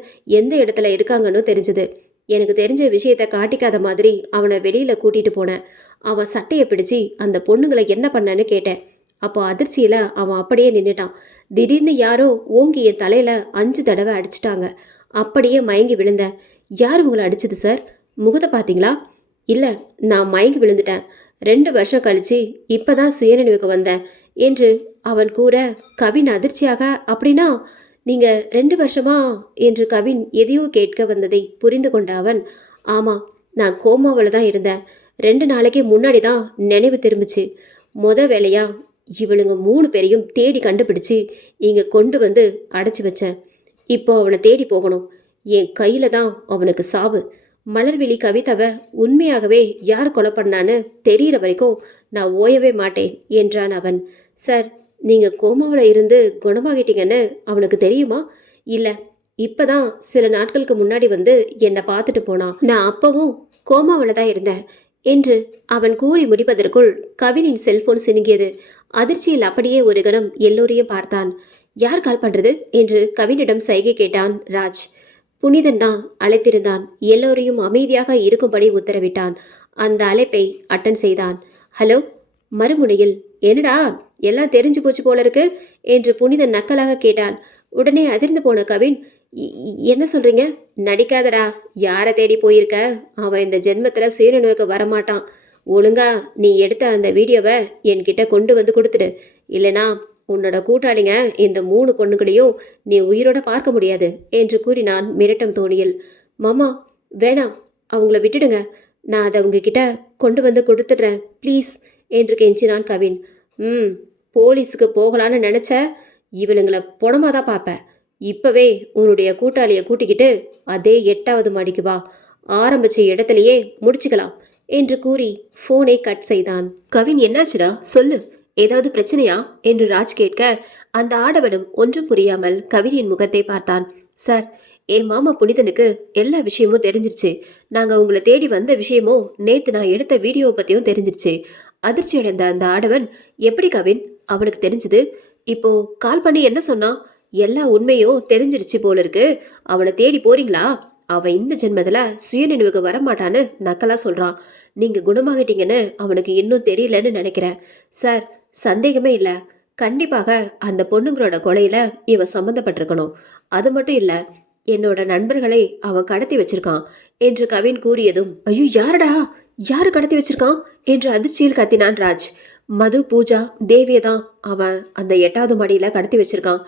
எந்த இடத்துல இருக்காங்கன்னு தெரிஞ்சுது. எனக்கு தெரிஞ்ச விஷயத்த காட்டிக்காத மாதிரி அவனை வெளியில் கூட்டிகிட்டு போனேன். அவன் சட்டையை பிடிச்சி அந்த பொண்ணுங்களை என்ன பண்ணன்னு கேட்டேன். அப்போ அதிர்ச்சியில் அவன் அப்படியே நின்றுட்டான். திடீர்னு யாரோ ஓங்கி என் தலையில் 5 தடவை அடிச்சிட்டாங்க. அப்படியே மயங்கி விழுந்தேன். யார் உங்களை அடிச்சது சார்? முகத்தை பார்த்தீங்களா? இல்லை, நான் மயங்கி விழுந்துட்டேன். 2 வருஷம் கழிச்சு இப்போ தான் சுயநினைவுக்கு வந்தேன் என்று அவன் கூற, கவின் அதிர்ச்சியாக, அப்படின்னா நீங்கள் 2 வருஷமா என்று கவின் எதையோ கேட்க வந்ததை புரிந்து கொண்ட அவன், ஆமாம், நான் கோமாவில் தான் இருந்தேன். 2 நாளைக்கு முன்னாடி தான் நினைவு திரும்பிச்சு. வேலையா இவளுங்க 3 பேரையும் தேடி கண்டுபிடிச்சு இங்கே கொண்டு வந்து அடைச்சி வச்சேன். இப்போ அவனை தேடி போகணும். என் கையில் தான் அவனுக்கு சாவு. மலர்விழி கவிதாவை உண்மையாகவே யார் கொலை பண்ணான்னு தெரிகிற வரைக்கும் நான் ஓயவே மாட்டேன் என்றான் அவன். சார், நீங்கள் கோமாவில் இருந்து குணமாகிட்டீங்கன்னு அவனுக்கு தெரியுமா? இல்லை, இப்போதான் சில நாட்களுக்கு முன்னாடி வந்து என்னை பார்த்துட்டு போனான். நான் அப்பவும் கோமாவில் தான் இருந்தேன் என்று அவன் கூறி முடிப்பதற்குள் கவினின் செல்போன் சினுங்கியது. அதிர்ச்சியில் அப்படியே ஒரு கணம் எல்லோரையும் பார்த்தான். யார் கால் பண்றது என்று கவினிடம் சைகை கேட்டான் ராஜ். புனிதன் தான் அழைத்திருந்தான். எல்லோரையும் அமைதியாக இருக்கும்படி உத்தரவிட்டான். அந்த அழைப்பை அட்டன் செய்தான். ஹலோ. மறுமுனையில் என்னடா எல்லாம் தெரிஞ்சு போச்சு போல இருக்கு என்று புனிதன் நக்கலாக கேட்டான். உடனே அதிர்ந்து போன கவின், என்ன சொல்றீங்க? நடிக்காதடா. யாரை தேடி போயிருக்க? அவன் இந்த ஜென்மத்தில் சுயநினைவுக்கு வரமாட்டான். ஒழுங்கா நீ எடுத்த அந்த வீடியோவை என்கிட்ட கொண்டு வந்து கொடுத்துடு. இல்லைனா உன்னோட கூட்டாளிங்க இந்த 3 பொண்ணுகளையும் நீ உயிரோட பார்க்க முடியாது என்று கூறினான் மிரட்டும் தோணியில். மாமா வேணாம், அவங்கள விட்டுடுங்க. நான் அதை உங்ககிட்ட கொண்டு வந்து கொடுத்துட்றேன் ப்ளீஸ் என்று கெஞ்சினான் கவின். போலீஸுக்கு போகலான்னு நினச்ச, இவளுங்களை புணமாக தான் பார்ப்பேன். இப்போவே உன்னுடைய கூட்டாளியை கூட்டிக்கிட்டு அதே 8வது மாடிக்கு வா. ஆரம்பித்த இடத்துலையே முடிச்சுக்கலாம் என்று கூறி ஃபோனை கட் செய்தான். கவின், என்னாச்சுடா சொல்லு, ஏதாவது பிரச்சனையா என்று ராஜ் கேட்க, அந்த ஆடவனும் ஒன்றும் புரியாமல் கவினின் முகத்தை பார்த்தான். சார், என் மாமா புனிதனுக்கு எல்லா விஷயமும் தெரிஞ்சிருச்சு. நாங்கள் உங்களை தேடி வந்த விஷயமும் நேற்று நான் எடுத்த வீடியோவை பற்றியும் தெரிஞ்சிருச்சு. அதிர்ச்சி அடைந்த அந்த ஆடவன், எப்படி கவின் அவனுக்கு தெரிஞ்சுது? இப்போ கால் பண்ணி என்ன சொன்னான்? எல்லா உண்மையும் தெரிஞ்சிருச்சு போல இருக்கு. அவனை தேடி போறீங்களா? அவன் இந்த ஜென்மத்தில் சுயநினைவுக்கு வரமாட்டான்னு நக்கலா சொல்கிறான். நீங்கள் குணமாகிட்டீங்கன்னு அவனுக்கு இன்னும் தெரியலன்னு நினைக்கிறேன். சார், சந்தேகமே இல்லை, கண்டிப்பாக அந்த பொண்ணுங்களோட கொலையில் இவன் சம்மந்தப்பட்டிருக்கணும். அது மட்டும் இல்லை, என்னோட நண்பர்களை அவன் கடத்தி வச்சிருக்கான் என்று கவின் கூறியதும், ஐயோ யாரடா, யாரு கடத்தி வச்சிருக்கான் என்று அதிர்ச்சியில் கத்தினான் ராஜ். மது, பூஜா, தேவியை தான் அவன் அந்த 8வது மாடியில் கடத்தி வச்சிருக்கான்.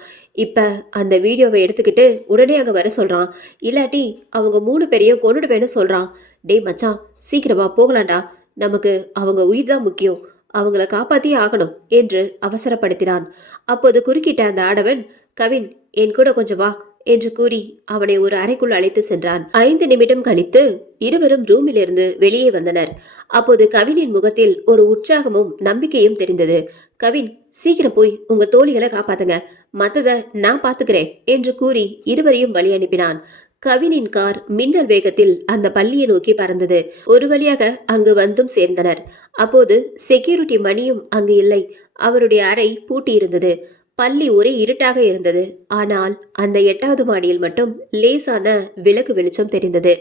இப்போ அந்த வீடியோவை எடுத்துக்கிட்டு உடனே அங்கே வர சொல்கிறான். இல்லாட்டி அவங்க 3 பேரையும் கொண்டுடுவேன்னு சொல்கிறான். டேய் மச்சான், சீக்கிரமா போகலாண்டா. நமக்கு அவங்க உயிர் தான் முக்கியம். அவங்கள காப்பாற்றியே ஆகணும் என்று அவசரப்படுத்தினான். அப்போது குறுக்கிட்ட அந்த ஆடவன், கவின் என் கூட கொஞ்சம் வா என்று கூறி அவனை ஒரு அறைக்குள் அழைத்து சென்றான். 5 நிமிடம் கழித்து இருவரும் ரூமிலிருந்து வெளியே வந்தனர். அப்போது கவினின் முகத்தில் ஒரு உற்சாகமும் நம்பிக்கையும் தெரிந்தது. கவின், சீக்கிரம் போய் உங்க தோழிகளை காப்பாத்துங்க, மத்தத நான் பாத்துக்கிறேன் என்று கூறி இருவரையும் வழி அனுப்பினான். கவினின் கார் மின்னல் வேகத்தில் அந்த பள்ளியை நோக்கி பறந்தது. ஒரு வழியாக அங்கு வந்தும் சேர்ந்தனர். அப்போது செக்யூரிட்டி மணியும் அங்கு இல்லை. அவருடைய அறை பூட்டி இருந்தது. பள்ளி ஒரே இருட்டாக இருந்தது. ஆனால் அந்த 8வது மாடியில் மட்டும் லேசான விளக்கு வெளிச்சம் தெரிந்தது.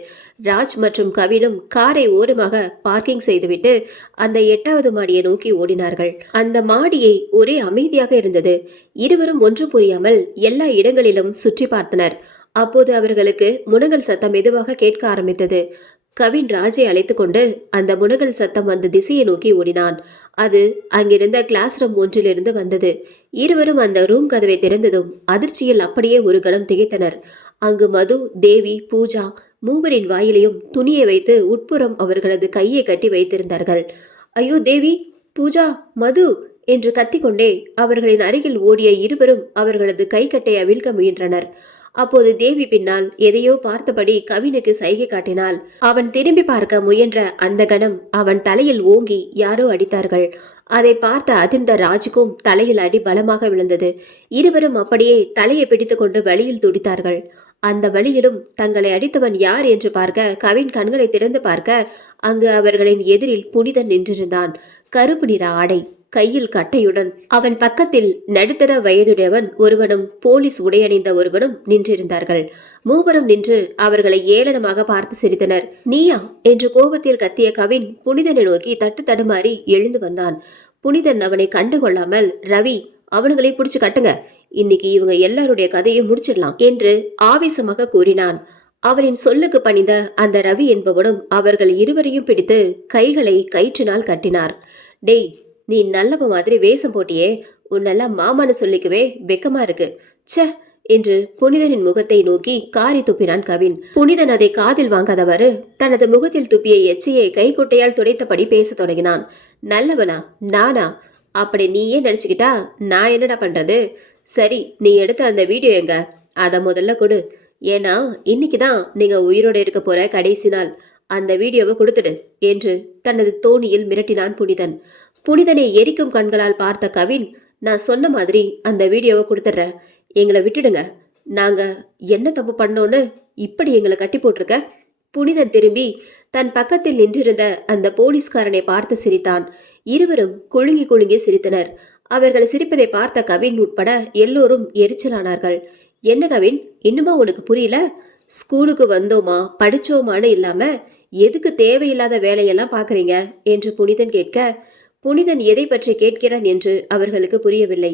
ராஜ் மற்றும் கவினும் காரை ஓரமாக பார்க்கிங் செய்துவிட்டு அந்த 8வது மாடியை நோக்கி ஓடினார்கள். அந்த மாடியை ஒரே அமைதியாக இருந்தது. இருவரும் ஒன்றும் புரியாமல் எல்லா இடங்களிலும் சுற்றி பார்த்தனர். அப்போது அவர்களுக்கு முனகல் சத்தம் மெதுவாக கேட்க ஆரம்பித்தது. கவின் ராஜை அழைத்து கொண்டு அந்த முனகல் சத்தம் வந்த திசையை நோக்கி ஓடினான். அது அங்கிருந்த கிளாஸ் ரூம் ஒன்றிலிருந்து வந்தது. இருவரும் அந்த ரூம் கதவை திறந்ததும் அதிர்ச்சியில் அப்படியே ஒரு கணம் திகைத்தனர். அங்கு மது, தேவி, பூஜா 3 வாயிலையும் துணியை வைத்து உட்புறம் அவர்களது கையை கட்டி வைத்திருந்தார்கள். ஐயோ தேவி, பூஜா, மது என்று கத்திக்கொண்டே அவர்களின் அருகில் ஓடிய இருவரும் அவர்களது கைக்கட்டை அவிழ்க்க முயன்றனர். அப்போது தேவி பின்னால் எதையோ பார்த்தபடி கவினுக்கு சைகை காட்டினாள். அவன் திரும்பி பார்க்க முயன்ற அந்த கணம் அவன் தலையில் ஓங்கி யாரோ அடித்தார்கள். அதை பார்த்த அதிர்ந்த ராஜுக்கும் தலையில் அடி பலமாக விழுந்தது. இருவரும் அப்படியே தலையை பிடித்து கொண்டு வழியில் துடித்தார்கள். அந்த வழியிலும் தங்களை அடித்தவன் யார் என்று பார்க்க கவின் கண்களை திறந்து பார்க்க அங்கு அவர்களின் எதிரில் புனிதன் நின்றிருந்தான். கருப்பு நிற ஆடை, கையில் கட்டையுடன் அவன் பக்கத்தில் நடுத்தர வயதுடையவன் ஒருவனும் போலீஸ் உடையணிந்த ஒருவனும் நின்றிருந்தார்கள். மூவரும் நின்று அவர்களை ஏளனமாக பார்த்து சிரித்தனர். நீயா என்று கோபத்தில் கத்திய கவின் புனிதனை நோக்கி தட்டு தடுமாறி எழுந்து வந்தான். புனிதன் அவனை கண்டுகொள்ளாமல், ரவி, அவனுங்களை பிடிச்சு கட்டுங்க, இன்னைக்கு இவங்க எல்லாருடைய கதையும் முடிச்சிடலாம் என்று ஆவேசமாக கூறினான். அவரின் சொல்லுக்கு பணிந்த அந்த ரவி என்பவனும் அவர்கள் இருவரையும் பிடித்து கைகளை கயிற்றினால் கட்டினார். டேய், நீ நல்லவ மாதிரி வேஷம் போட்டியே, உன்னெல்லாம் மாமான்னு சொல்லிக்கவே வெக்கமா இருக்கு ச்சே என்று புனிதனின் முகத்தை நோக்கி காரி துப்பினான் கவின். புனிதன் அதை காதில் வாங்காதவாறு தனது முகத்தில் துப்பிய எச்சையை கைக்குட்டையால் துடைத்தபடி பேசத் தொடங்கினான். நல்லவனா நானா? அப்படி நீயே நினைச்சுக்கிட்டா நான் என்னடா பண்றது? சரி, நீ எடுத்த அந்த வீடியோ எங்க? அதை முதல்ல கொடு. ஏன்னா இன்னைக்குதான் நீங்க உயிரோட இருக்க போற கடைசி நாள். அந்த வீடியோவை கொடுத்துடு என்று தனது தோணியில் மிரட்டினான் புனிதன். புனிதனை எரிக்கும் கண்களால் பார்த்த கவின், நான் சொன்ன மாதிரி அந்த வீடியோவை கொடுத்துட்றேன், எங்களை விட்டுடுங்க. நாங்க என்ன தப்பு பண்ணோன்னு இப்படி எங்களை கட்டி போட்டிருக்க? புனிதன் திரும்பி தன் பக்கத்தில் நின்றிருந்த அந்த போலீஸ்காரனை பார்த்து சிரித்தான். இருவரும் குலுங்கி குலுங்கி சிரித்தனர். அவர்கள் சிரிப்பதை பார்த்த கவின் உட்பட எல்லோரும் எரிச்சலானார்கள். என்ன கவின், இன்னுமா உனக்கு புரியல? ஸ்கூலுக்கு வந்தோமா படிச்சோமான்னு இல்லாம எதுக்கு தேவையில்லாத வேலையெல்லாம் பாக்குறீங்க என்று புனிதன் கேட்க, புனிதன் எதை பற்றி கேட்கிறான் என்று அவர்களுக்கு புரியவில்லை.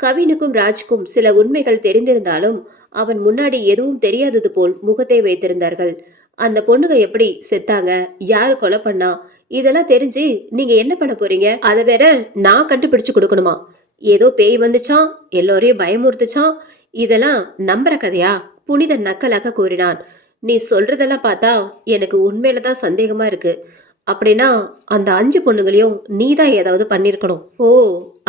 கவினுக்கும் ராஜ்க்கும் சில உண்மைகள் தெரிந்திருந்தாலும் அவன் முன்னாடி எதுவும் தெரியாதது போல் முகத்தை வைத்திருந்தார்கள். அந்த பொண்ணுங்க எப்படி செத்தாங்க, யாரு கொலை பண்ணா, இதெல்லாம் தெரிஞ்சு நீங்க என்ன பண்ண போறீங்க? அதை வேற நான் கண்டுபிடிச்சு கொடுக்கணுமா? ஏதோ பேய் வந்துச்சான், எல்லோரையும் பயமுறுத்துச்சான், இதெல்லாம் நம்புற கதையா? புனிதன் நக்கலாக கூறினான். நீ சொல்றதெல்லாம் பார்த்தா எனக்கு உண்மையில தான் சந்தேகமா இருக்கு. அப்படின்னா அந்த 5 பொண்ணுங்களையும் நீதான் ஏதாவது பண்ணிருக்கணும். ஓ,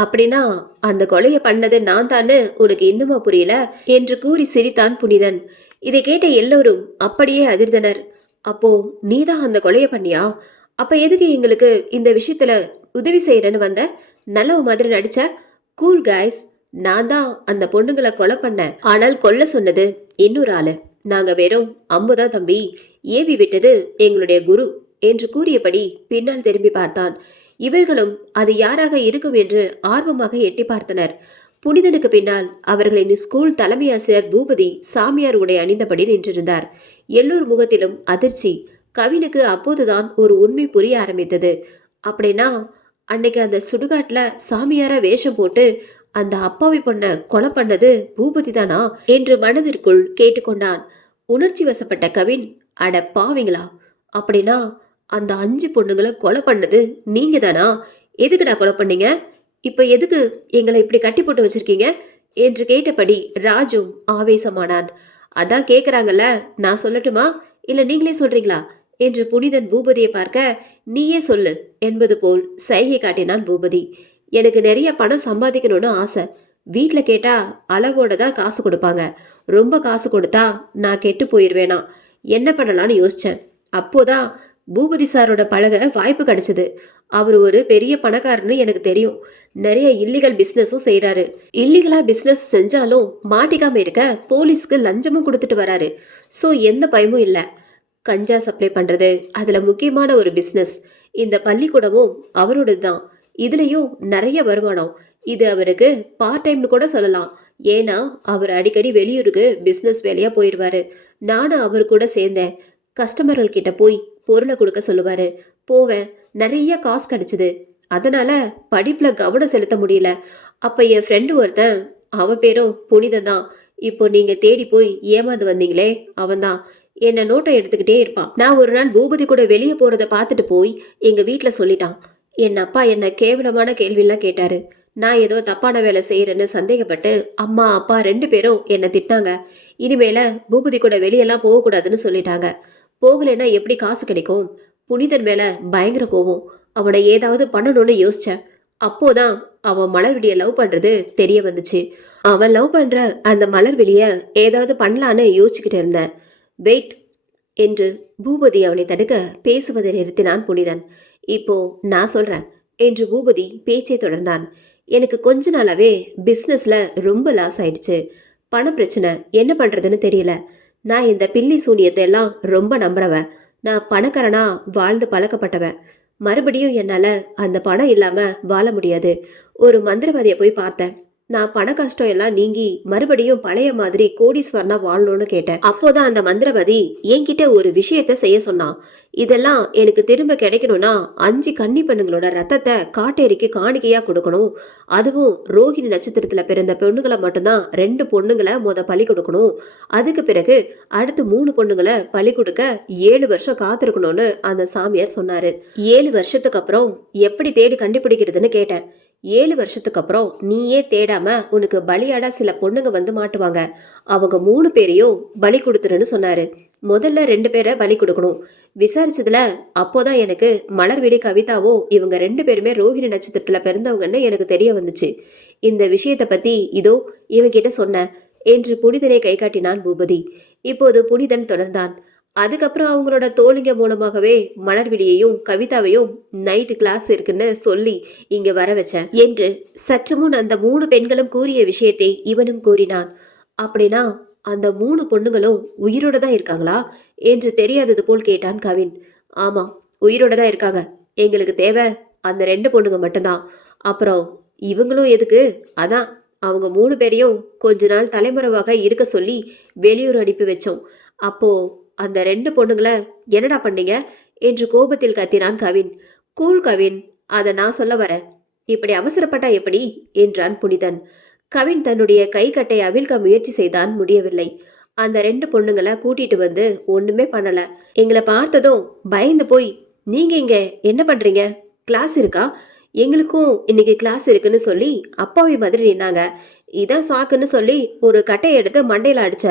அப்படின்னா அந்த கொலையை பண்ணது நான் தானு உனக்கு இன்னுமா புரியல என்று கூறி சிரித்தான் புனிதன். இதை கேட்ட எல்லோரும் அப்படியே அதிர்ந்தனர். அப்போ நீதான் அந்த கொலையை பண்ணியா? அப்ப எதுக்கு எங்களுக்கு இந்த விஷயத்துல உதவி செய்யறேன்னு வந்த? நல்லவ மாதிரி நடிச்ச? கூல் கைஸ், நான் தான் அந்த பொண்ணுங்களை கொலை பண்ணேன். ஆனால் கொல்ல சொன்னது இன்னொரு ஆளு. நாங்க வெறும் அம்புதான் தம்பி. ஏவி விட்டது எங்களுடைய குரு என்று கூறியபடி பின்னால் திரும்பி பார்த்தான். இவர்களும் அது யாராக இருக்கும் என்று ஆர்வமாக எட்டி பார்த்தனர். புனிதனுக்கு பின்னால் அவர்களின் ஸ்கூல் தலைமை ஆசிரியர் பூபதி சாமியார் உடை அணிந்தபடி நின்றிருந்தார். எல்லோர் முகத்திலும் அதிர்ச்சி. கவினுக்கு அப்போதுதான் ஒரு உண்மை புரிய ஆரம்பித்தது. அப்படின்னா அன்னைக்கு அந்த சுடுகாட்டுல சாமியார வேஷம் போட்டு அந்த அப்பாவி பொண்ண கொலை பண்ணது பூபதி தானா என்று மனதிற்குள் கேட்டுக்கொண்டான். உணர்ச்சி வசப்பட்ட கவின், அட பாவிங்களா, அப்படின்னா அந்த 5 பொண்ணுங்களை கொலை பண்ணது நீங்க தானா? எதுக்குடா கொலை பண்ணீங்க? இப்ப எதுக்கு எங்களை இப்படி கட்டி போட்டு வச்சிருக்கீங்க என்று கேட்டபடி ராஜும் ஆவேசமானான். அதான் கேக்குறாங்கல்ல, நான் சொல்லட்டுமா இல்ல நீங்களே சொல்றீங்களா என்று புனிதன் பூபதியை பார்க்க, நீயே சொல்லு என்பது போல் சைகை காட்டினான் பூபதி. எனக்கு நிறைய பணம் சம்பாதிக்கணும்னு ஆசை. வீட்டில் கேட்டா அளவோட தான் காசு கொடுப்பாங்க. ரொம்ப காசு கொடுத்தா நான் கெட்டு போயிடுவேனா? என்ன பண்ணலான்னு யோசிச்சேன். அப்போதான் பூபதி சாரோட பழக வாய்ப்பு கிடைச்சது. அவர் ஒரு பெரிய பணக்காரன்னு எனக்கு தெரியும். நிறைய இல்லீகல் பிஸ்னஸும் செய்யறாரு. இல்லீகலா பிஸ்னஸ் செஞ்சாலும் மாட்டிக்காம இருக்க போலீஸ்க்கு லஞ்சமும் கொடுத்துட்டு வராரு. ஸோ எந்த பயமும் இல்லை. கஞ்சா சப்ளை பண்றது அதுல முக்கியமான ஒரு பிஸ்னஸ். இந்த பள்ளிக்கூடமும் அவரோடது தான். இதுலயும் நிறைய வருமானம். இது அவருக்கு பார்ட் டைம்னு கூட சொல்லலாம். ஏன்னா அவர் அடிக்கடி வெளியூருக்கு பிஸ்னஸ் வேலையா போயிடுவாரு. நானும் அவர் கூட சேர்ந்தேன். கஸ்டமர்கள் கிட்ட போய் பொருளை கொடுக்க சொல்லுவாரு. போவேன். நிறைய காசு கிடைச்சது. அதனால படிப்புல கவனம் செலுத்த முடியல. அப்ப என் ஃப்ரெண்டு ஒருத்தன், அவன் பேரும் புனிதன் தான். இப்போ நீங்க தேடி போய் ஏமாந்து வந்தீங்களே, அவன்தான். என்ன நோட்டை எடுத்துக்கிட்டே இருப்பான். நான் ஒரு நாள் பூபதி கூட வெளியே போறத பார்த்துட்டு போய் எங்க வீட்டுல சொல்லிட்டான். என் அப்பா என்ன கேவலமான கேள்வியெல்லாம் கேட்டாரு. நான் ஏதோ தப்பான வேலை செய்யறேன்னு சந்தேகப்பட்டு அம்மா அப்பா 2 பேரும் என்னை திட்டினாங்க. இனிமேல பூபதி கூட வெளியெல்லாம் போகக்கூடாதுன்னு சொல்லிட்டாங்க. போகலைன்னா எப்படி காசு கிடைக்கும்? புனிதன் மேல பயங்கர கோவம். அவனை ஏதாவது பண்ணணும்னு யோசிச்சேன். அப்போதான் அவன் மலர்விழிய லவ் பண்றது தெரிய வந்துச்சு. அவன் லவ் பண்ற அந்த மலர்விழிய ஏதாவது பண்ணலான்னு யோசிச்சுக்கிட்டு இருந்தேன். வெயிட் என்று பூபதி அவனை தடுக்க பேசுவதை நிறுத்தினான் புனிதன். இப்போ நான் சொல்றேன் என்று பூபதி பேச்சை தொடர்ந்தான். எனக்கு கொஞ்ச நாளாவே பிஸ்னஸ்ல ரொம்ப லாஸ் ஆயிடுச்சு. பண பிரச்சனை, என்ன பண்றதுன்னு தெரியல. நான் இந்த பில்லி சூனியத்தை எல்லாம் ரொம்ப நம்புறவன். நான் பணக்காரனா வாழ்ந்து பழக்கப்பட்டவன். மறுபடியும் என்னால அந்த பணம் இல்லாம வாழ முடியாது. ஒரு மந்திரவாதியை போய் பார்த்தேன். நான் பண கஷ்டம் எல்லாம் நீங்கி மறுபடியும் பழைய மாதிரி கோடீஸ்வரனா வாழணும்னு கேட்டேன். அப்போதான் அந்த மந்திரவாதி என்கிட்ட ஒரு விஷயத்த செய்ய சொன்னான். இதெல்லாம் எனக்கு திரும்ப கிடைக்கணும்னா 5 கன்னி பெண்ணுங்களோட ரத்தத்தை காட்டேரிக்கு காணிக்கையா கொடுக்கணும். அதுவும் ரோஹிணி நட்சத்திரத்துல பிறந்த பொண்ணுங்களை மட்டும்தான் 2 பொண்ணுங்களை பலி கொடுக்கணும். அதுக்கு பிறகு அடுத்து 3 பொண்ணுங்களை பலி கொடுக்க 7 வருஷம் காத்திருக்கணும்னு அந்த சாமியார் சொன்னாரு. 7 வருஷத்துக்கு அப்புறம் எப்படி தேடி கண்டுபிடிக்கிறதுன்னு கேட்டேன். 7 வருஷத்துக்கு அப்புறம் நீயே தேடாம உனக்கு பலியாடா சில பொண்ணுங்க வந்து மாட்டுவாங்க. அவங்க 3 பேரையும் பலி கொடுத்துருன்னு சொன்னாரு. முதல்ல 2 பேரை பலி கொடுக்கணும். விசாரிச்சதுல அப்போதான் எனக்கு மலர்விழி கவிதாவும் இவங்க 2 பேருமே ரோகிணி நட்சத்திரத்துல பிறந்தவங்கன்னு எனக்கு தெரிய வந்துச்சு. இந்த விஷயத்த பத்தி இதோ இவங்கிட்ட சொன்னேன் என்று புனிதனை கை காட்டினான் பூபதி. இப்போது புனிதன் தொடர்ந்தான். அதுக்கப்புறம் அவங்களோட தோழிங்க மூலமாகவே மலர்விழியையும் கவிதாவையும் நைட்டு கிளாஸ் இருக்குன்னு சொல்லி இங்க வர வச்சேன் என்று சற்று முன் அந்த 3 பெண்களும் கூறிய விஷயத்தை இவனும் கூறினான். அப்படின்னா அந்த 3 பொண்ணுங்களும் உயிரோட தான் இருக்காங்களா என்று தெரியாதது போல் கேட்டான் கவின். ஆமா, உயிரோட தான் இருக்காங்க. எங்களுக்கு தேவை அந்த 2 பொண்ணுங்க மட்டும்தான். அப்புறம் இவங்களும் எதுக்கு? அதான் அவங்க 3 பேரையும் கொஞ்ச நாள் தலைமறைவாக இருக்க சொல்லி வெளியூர் அனுப்பி வச்சோம். அப்போ அந்த 2 பொண்ணுங்களை என்னடா பண்ணீங்க என்று கோபத்தில் கத்தினான் கவின். கூல் கவின், அதை நான் சொல்ல வரேன். இப்படி அவசரப்பட்டா எப்படி என்றான் புனிதன். கவின் தன்னுடைய கை கட்டை அவிழ்க்க முயற்சி செய்தான், முடியவில்லை. அந்த 2 பொண்ணுங்களை கூட்டிட்டு வந்து ஒண்ணுமே பண்ணல. எங்களை பார்த்ததும் பயந்து போய் நீங்க இங்க என்ன பண்றீங்க, கிளாஸ் இருக்கா, எங்களுக்கும் இன்னைக்கு கிளாஸ் இருக்குன்னு சொல்லி அப்பாவி மாதிரி நின்னாங்க. இதான் சாக்குன்னு சொல்லி ஒரு கட்டையை எடுத்து மண்டையில அடிச்ச,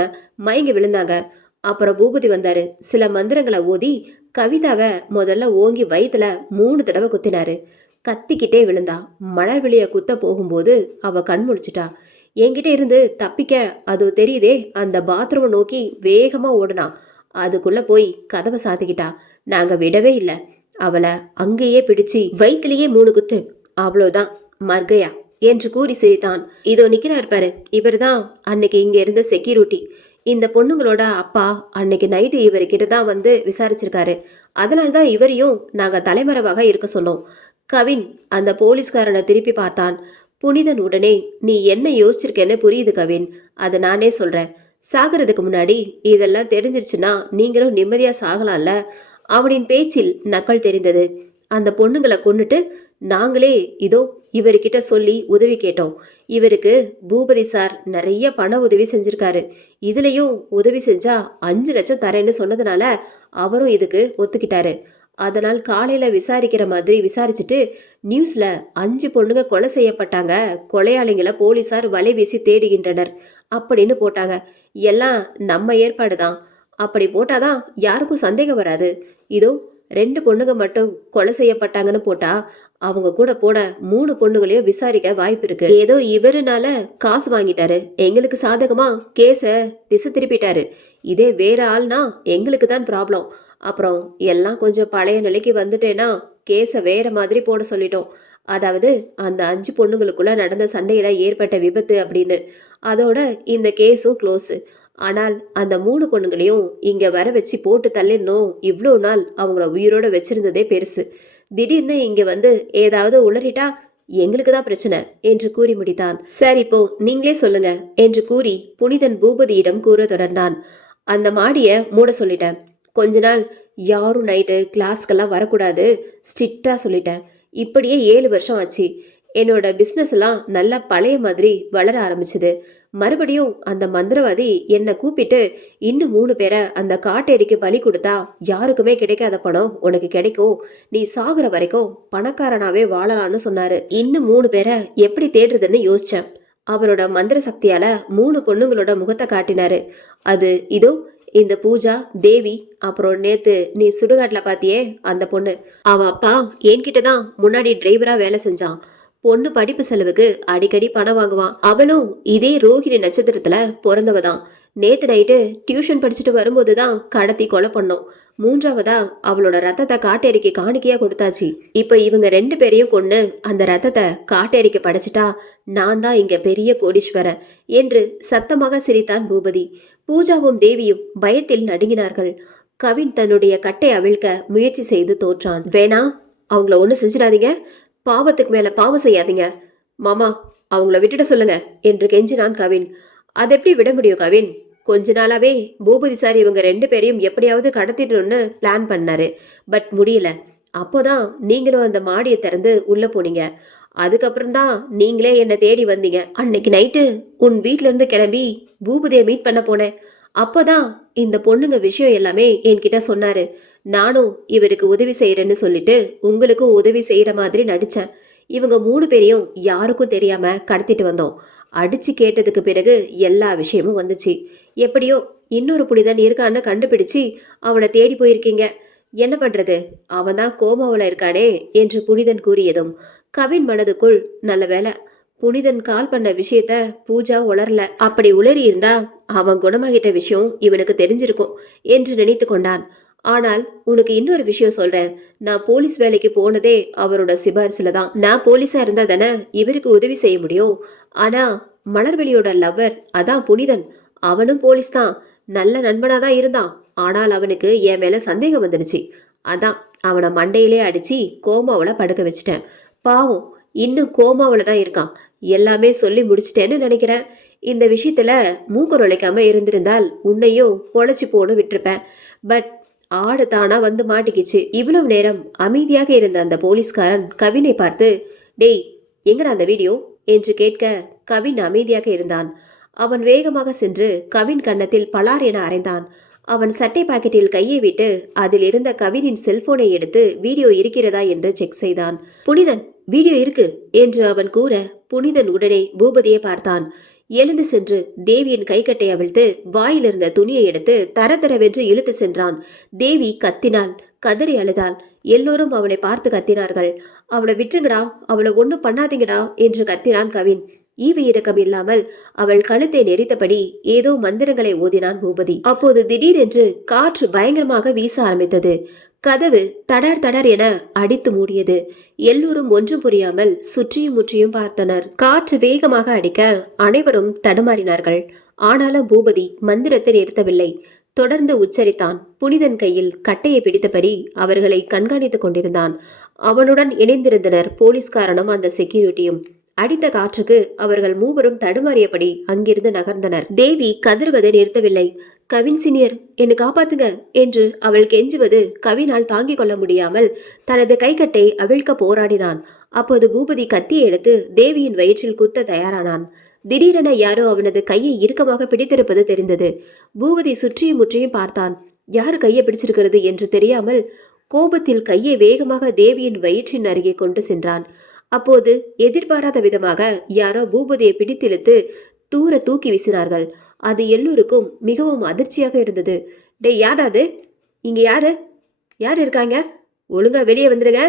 மயங்கி விழுந்தாங்க. அப்புறம் பூபதி வந்தாரு. சில மந்திரங்களை ஓதி கவிதாவை முதல்ல ஓங்கி வயிற்றுல 3 தடவை குத்தினாரு. கத்திக்கிட்டே விழுந்தா. மலர்விழிய குத்த போகும்போது அவ கண் முழிச்சிட்டா. என்கிட்ட இருந்து தப்பிக்க அது தெரியுதே அந்த பாத்ரூமை நோக்கி வேகமா ஓடுனா. அதுக்குள்ள போய் கதவை சாத்திக்கிட்டா. நாங்க விடவே இல்லை. அவளை அங்கேயே பிடிச்சி வயிற்றுலயே 3 குத்து. அவ்வளோதான் மர்கையா என்று கூறி சிரித்தான். இதோ நிக்கிறார் பாரு, இவர்தான் அன்னைக்கு இங்க இருந்த செக்யூரிட்டி. இந்த பொண்ணுங்களோட அப்பா அன்னைக்கு நைட்டு இவர்கிட்ட தான் வந்து விசாரிச்சிருக்காரு. அதனால்தான் இவரையும் நாங்க தலைமறைவாக இருக்க சொன்னோம். கவின் அந்த போலீஸ்காரனை திருப்பி பார்த்தான். புனிதன் உடனே, நீ என்ன யோசிச்சிருக்கேன்னு புரியுது கவின், அதை நானே சொல்றேன். சாகிறதுக்கு முன்னாடி இதெல்லாம் தெரிஞ்சிருச்சுன்னா நீங்களும் நிம்மதியா சாகலாம்ல. அவனின் பேச்சில் நக்கல் தெரிந்தது. அந்த பொண்ணுங்களை கொன்னுட்டு நாங்களே இதோ இவர்கிட்ட சொல்லி உதவி கேட்டோம். இவருக்கு பூபதி சார் நிறைய பண உதவி செஞ்சிருக்காரு. இதுலயும் உதவி செஞ்சா 5 லட்சம் தரேன்னு சொன்னதுனால அவரும் இதுக்கு ஒத்துக்கிட்டாரு. அதனால் காலையில விசாரிக்கிற மாதிரி விசாரிச்சுட்டு நியூஸ்ல 5 பொண்ணுங்க கொலை செய்யப்பட்டாங்க, கொலையாளிகளை போலீசார் வலை வீசி தேடுகின்றனர் அப்படின்னு போட்டாங்க. எல்லாம் நம்ம ஏற்பாடுதான். அப்படி போட்டாதான் யாருக்கும் சந்தேகம் வராது. இதோ 2 பொண்ணுங்க மட்டும் கொலை செய்யப்பட்டாங்கன்னு போட்டா அவங்க கூட போன 3 பொண்ணுகளையும் விசாரிக்க வாய்ப்பு இருக்கு. ஏதோ இவருனால காசு வாங்கிட்டாரு, எங்களுக்கு சாதகமா கேஸ திசை திருப்பிட்டாரு. இதே வேற ஆள்னா எங்களுக்கு தான் ப்ராப்ளம். அப்புறம் எல்லாம் கொஞ்சம் பழைய நிலைக்கு வந்துட்டேன்னா கேஸை வேற மாதிரி போட சொல்லிட்டோம். அதாவது அந்த 5 பொண்ணுங்களுக்குள்ள நடந்த சண்டையில ஏற்பட்ட விபத்து அப்படின்னு. அதோட இந்த கேஸும் க்ளோஸு. ஆனால் அந்த 3 பொண்ணுங்களையும் இங்க வர வச்சு போட்டு தள்ளிடணும். இவ்வளோ நாள் அவங்கள உயிரோட வச்சிருந்ததே பெருசு. திடீர்னு இங்க வந்து ஏதாவது உளறிட்டா எங்களுக்கு தான் பிரச்சனை என்று கூறி முடித்தான். சரி, இப்போ நீங்களே சொல்லுங்க என்று கூறி புனிதன் பூபதியிடம் கூற தொடர்ந்தான். அந்த மாடிய மூட சொல்லிட்டேன். கொஞ்ச நாள் யாரும் நைட்டு கிளாஸ்க்கெல்லாம் வரக்கூடாது ஸ்ட்ரிக்டா சொல்லிட்டேன். இப்படியே 7 வருஷம் ஆச்சு. என்னோட பிஸ்னஸ் எல்லாம் நல்லா பழைய மாதிரி வளர ஆரம்பிச்சுது. மறுபடியும் அந்த மந்திரவாதி என்னை கூப்பிட்டு இன்னும் 3 பேரை அந்த காட்டேரிக்கு பலி கொடுத்தா யாருக்குமே கிடைக்காத பணம் உனக்கு கிடைக்கும், நீ சாகுற வரைக்கும் பணக்காரனாவே வாழலான்னு சொன்னாரு. இன்னும் 3 பேரை எப்படி தேடுறதுன்னு யோசிச்சேன். அவரோட மந்திர சக்தியால 3 பொண்ணுங்களோட முகத்தை காட்டினாரு. அது இதோ இந்த பூஜா, தேவி, அப்புறம் நேத்து நீ சுடுகாட்டுல பாத்தியே அந்த பொண்ணு. அவ அப்பா என்கிட்ட தான் முன்னாடி டிரைவரா வேலை செஞ்சான். பொண்ணு படிப்பு செலவுக்கு அடிக்கடி பணம் வாங்குவான். அவளும் இதே ரோகிணி நட்சத்திரத்துல பிறந்தவதான். நேத்து நைட்டு டியூஷன் படிச்சுட்டு வரும்போதுதான் கடத்தி கொலை பண்ணோம். 3ஆவதா அவளோட ரத்தத்தை காட்டேரிக்கு காணிக்கையா கொடுத்தாச்சு. இப்ப இவங்க 2 பேரையும் கொண்டு அந்த ரத்தத்தை காட்டேரிக்கு படைச்சிட்டா நான் தான் இங்க பெரிய கோடீஸ்வரன் என்று சத்தமாக சிரித்தான் பூபதி. பூஜாவும் தேவியும் பயத்தில் நடுங்கினார்கள். கவின் தன்னுடைய கட்டை அவிழ்க்க முயற்சி செய்து தோற்றான். வேணா, அவங்கள ஒன்னும் செஞ்சிடாதீங்க, பாவத்துக்கு மேல பாவம் செய்யாதீங்க மாமா, அவங்கள விட்டுட சொல்லுங்க என்று கெஞ்சினான் கவின். அதை எப்படி விட முடியும் கவின்? கொஞ்ச நாளாவே பூபதி சார் இவங்க 2 பேரையும் எப்படியாவது கடத்திடணும்னு பிளான் பண்ணாரு. பட் முடியல. அப்போதான் நீங்களும் அந்த மாடியை திறந்து உள்ள போனீங்க. அதுக்கப்புறம் தான் நீங்களே என்னை தேடி வந்தீங்க. அன்னைக்கு நைட்டு உன் வீட்ல இருந்து கிளம்பி பூபதியை மீட் பண்ண போனேன். அப்போதான் இந்த பொண்ணுங்க விஷயம் எல்லாமே என்கிட்ட சொன்னாரு. நானும் இவருக்கு உதவி செய்யறேன்னு சொல்லிட்டு உங்களுக்கும் உதவி செய்யற மாதிரி நடிச்சேன். இவங்க 3 பேரையும் யாருக்கும் தெரியாம கடத்திட்டு வந்தோம். அடிச்சு கேட்டதுக்கு பிறகு எல்லா விஷயமும் வந்துச்சு. எப்படியோ இன்னொரு புனிதன் இருக்கான்னு கண்டுபிடிச்சு அவனை தேடி போயிருக்கீங்க. என்ன பண்றது, அவன் தான் கோமாவுல இருக்கானே என்று புனிதன் கூறியதும் கவின் மனதுக்குள் நல்ல வேலை புனிதன் கால் பண்ண விஷயத்த பூஜா உளரல. அப்படி உளறி இருந்தா அவன் குணமாகிட்ட விஷயம் இவனுக்கு தெரிஞ்சிருக்கும் என்று நினைத்து கொண்டான். ஆனால் உனக்கு இன்னொரு விஷயம் சொல்றேன். நான் போலீஸ் வேலைக்கு போனதே அவரோட சிபாரிசுல தான். நான் போலீஸா இருந்தா தானே இவருக்கு உதவி செய்ய முடியும். ஆனா மலர்விழியோட லவ்வர் அதான் புனிதன், அவனும் போலீஸ் தான். நல்ல நண்பனா தான் இருந்தான். ஆனால் அவனுக்கு என் மேல சந்தேகம் வந்துடுச்சு. அதான் அவனை மண்டையிலே அடிச்சு கோமாவுல படுக்க வச்சிட்டேன். பாவம் இன்னும் கோமாவுல தான் இருக்கான். எல்லாமே சொல்லி முடிச்சிட்டேன்னு நினைக்கிறேன். இந்த விஷயத்துல மூக்கு நுழைக்காம இருந்திருந்தால் உன்னையும் பொழைச்சு போன்னு விட்டுருப்பேன். பட் ஆடு தானா வந்து மாட்டிக்கிச்சு. இவ்வளவு நேரம் அமைதியாக இருந்த அந்த போலீஸ்காரன் கவினை பார்த்து, டேய் எங்கடா அந்த வீடியோ என்று கேட்க கவின் அமைதியாக இருந்தான். அவன் வேகமாக சென்று கவின் கன்னத்தில் பலார் என அறைந்தான். அவன் சட்டை பாக்கெட்டில் கையை விட்டு அதில் இருந்த கவினின் செல்போனை எடுத்து வீடியோ இருக்கிறதா என்று செக் செய்தான். புனிதன், வீடியோ இருக்கு என்று அவன் கூற புனிதன் உடனே பூபதியை பார்த்தான். எழுந்து சென்று தேவியின் கைக்கட்டை அவிழ்த்து வாயிலிருந்த துணியை எடுத்து தரதரவென்று இழுத்து சென்றான். தேவி கத்தினாள், கதறி அழுதாள். எல்லோரும் அவளை பார்த்து கத்தினார்கள். அவளை விட்டுருங்கடா, அவளை ஒன்னும் பண்ணாதீங்கடா என்று கத்தினான் கவின். ஈவு இரக்கம் இல்லாமல் அவள் கழுத்தை நெறித்தபடி ஏதோ மந்திரங்களை ஓதினான் பூபதி. அப்போது திடீரென்று காற்று பயங்கரமாக வீச ஆரம்பித்தது. கதவு தடர் தடர் என அடித்து மூடியது. எல்லோரும் ஒன்றும் புரியாமல் சுற்றியும் முற்றியும் பார்த்தனர். காற்று வேகமாக அடிக்க அனைவரும் தடுமாறினார்கள். ஆனாலும் பூபதி மந்திரத்தை நிறுத்தவில்லை. தொடர்ந்து உச்சரித்தான். புனிதன் கையில் கட்டையை பிடித்தபடி அவர்களை கண்காணித்துக் கொண்டிருந்தான். அவனுடன் இணைந்திருந்தனர் போலீஸ்காரனும் அந்த செக்யூரிட்டியும். அடித்த காற்றுக்கு அவர்கள் மூவரும் தடுமாறியபடி அங்கிருந்து நகர்ந்தனர். தேவி கதறுவதை நிறுத்தவில்லை. கவின் சீனியர், என்னை காப்பாத்துங்க என்று அவள் கெஞ்சுவது கவினால் தாங்கிக் கொள்ள முடியாமல் தனது கைக்கட்டை அவிழ்க்க போராடினான். அப்போது பூபதி கத்தியை எடுத்து தேவியின் வயிற்றில் குத்த தயாரானான். திடீரென யாரோ அவனது கையை இறுக்கமாக பிடித்திருப்பது தெரிந்தது. பூபதி சுற்றியும் முற்றியும் பார்த்தான். யாரு கையை பிடிச்சிருக்கிறது என்று தெரியாமல் கோபத்தில் கையை வேகமாக தேவியின் வயிற்றின் அருகே கொண்டு சென்றான். அப்போது எதிர்பாராத விதமாக யாரோ பூபதியை பிடித்திழுத்து தூர தூக்கி வீசினார்கள். அது எல்லோருக்கும் மிகவும் அதிர்ச்சியாக இருந்தது. டே யாராது, இங்க யார் இருக்காங்க, ஒழுங்கா வெளியே வந்துருங்க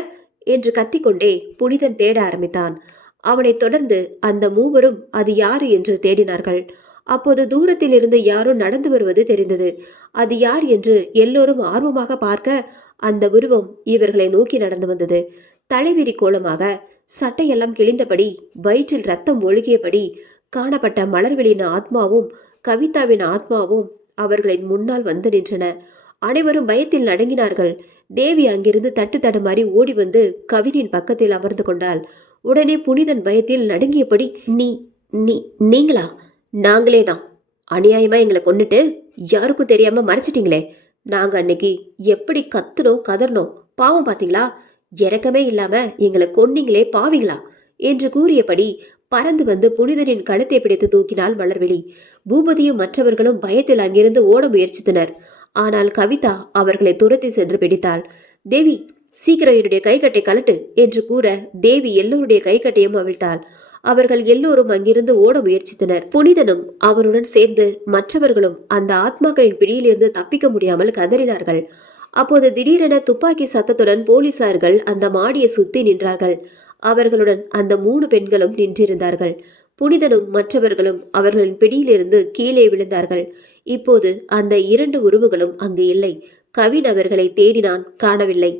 என்று கத்திக்கொண்டே புனிதன் தேட ஆரம்பித்தான். அவனை தொடர்ந்து அந்த மூவரும் அது யாரு என்று தேடினார்கள். அப்போது தூரத்தில் இருந்து யாரோ நடந்து வருவது தெரிந்தது. அது யார் என்று எல்லோரும் ஆர்வமாக பார்க்க அந்த உருவம் இவர்களை நோக்கி நடந்து வந்தது. தலைவிரி கோலமாக சட்டையெல்லாம் கிழிந்தபடி வயிற்றில் ரத்தம் ஒழுகியபடி காணப்பட்ட மலர்விழியின் ஆத்மாவும் கவிதாவின் ஆத்மாவும் அவர்களின் முன்னால் வந்து நின்றன. அனைவரும் பயத்தில் நடுங்கினார்கள். தேவி அங்கிருந்து தட்டு தடுமாறி ஓடி வந்து கவினின் பக்கத்தில் அமர்ந்து கொண்டாள். உடனே புனிதன் பயத்தில் நடுங்கியபடி, நீங்களா? நாங்களே தான். அநியாயமா எங்களை கொன்னுட்டு யாருக்கும் தெரியாம மறைச்சிட்டீங்களே. நாங்க அன்னைக்கு எப்படி கத்துனோம் கதர்னோம், பாவம் பாத்தீங்களா? இறக்கமே இல்லாம எங்களை கொன்னீங்களே பாவீங்களா என்று கூறியபடி பறந்து வந்து புனிதனின் கழுத்தை பிடித்து தூக்கினாள் மலர்விழி. பூபதியும் மற்றவர்களும் பயத்தில் அங்கிருந்து ஓட முயற்சித்தனர். ஆனால் கவிதா அவர்களை துரத்தி சென்று பிடித்தாள். தேவி, சீக்கிரம் என்னுடைய கைக்கட்டை கலட்டு என்று கூற தேவி எல்லோருடைய கைக்கட்டையும் அவிழ்த்தாள். அவர்கள் எல்லோரும் அங்கிருந்து ஓட முயற்சித்தனர். புனிதனும் அவனுடன் சேர்ந்து மற்றவர்களும் அந்த ஆத்மாக்களின் பிடியிலிருந்து தப்பிக்க முடியாமல் கதறினார்கள். அப்போது திடீரென துப்பாக்கி சத்தத்துடன் போலீசார்கள் அந்த மாடியை சுத்தி நின்றார்கள். அவர்களுடன் அந்த 3 பெண்களும் நின்றிருந்தார்கள். புனிதனும் மற்றவர்களும் அவர்களின் பிடியிலிருந்து கீழே விழுந்தார்கள். இப்போது அந்த 2 உருவங்களும் அங்கு இல்லை. கவின் அவர்களை தேடினான், காணவில்லை.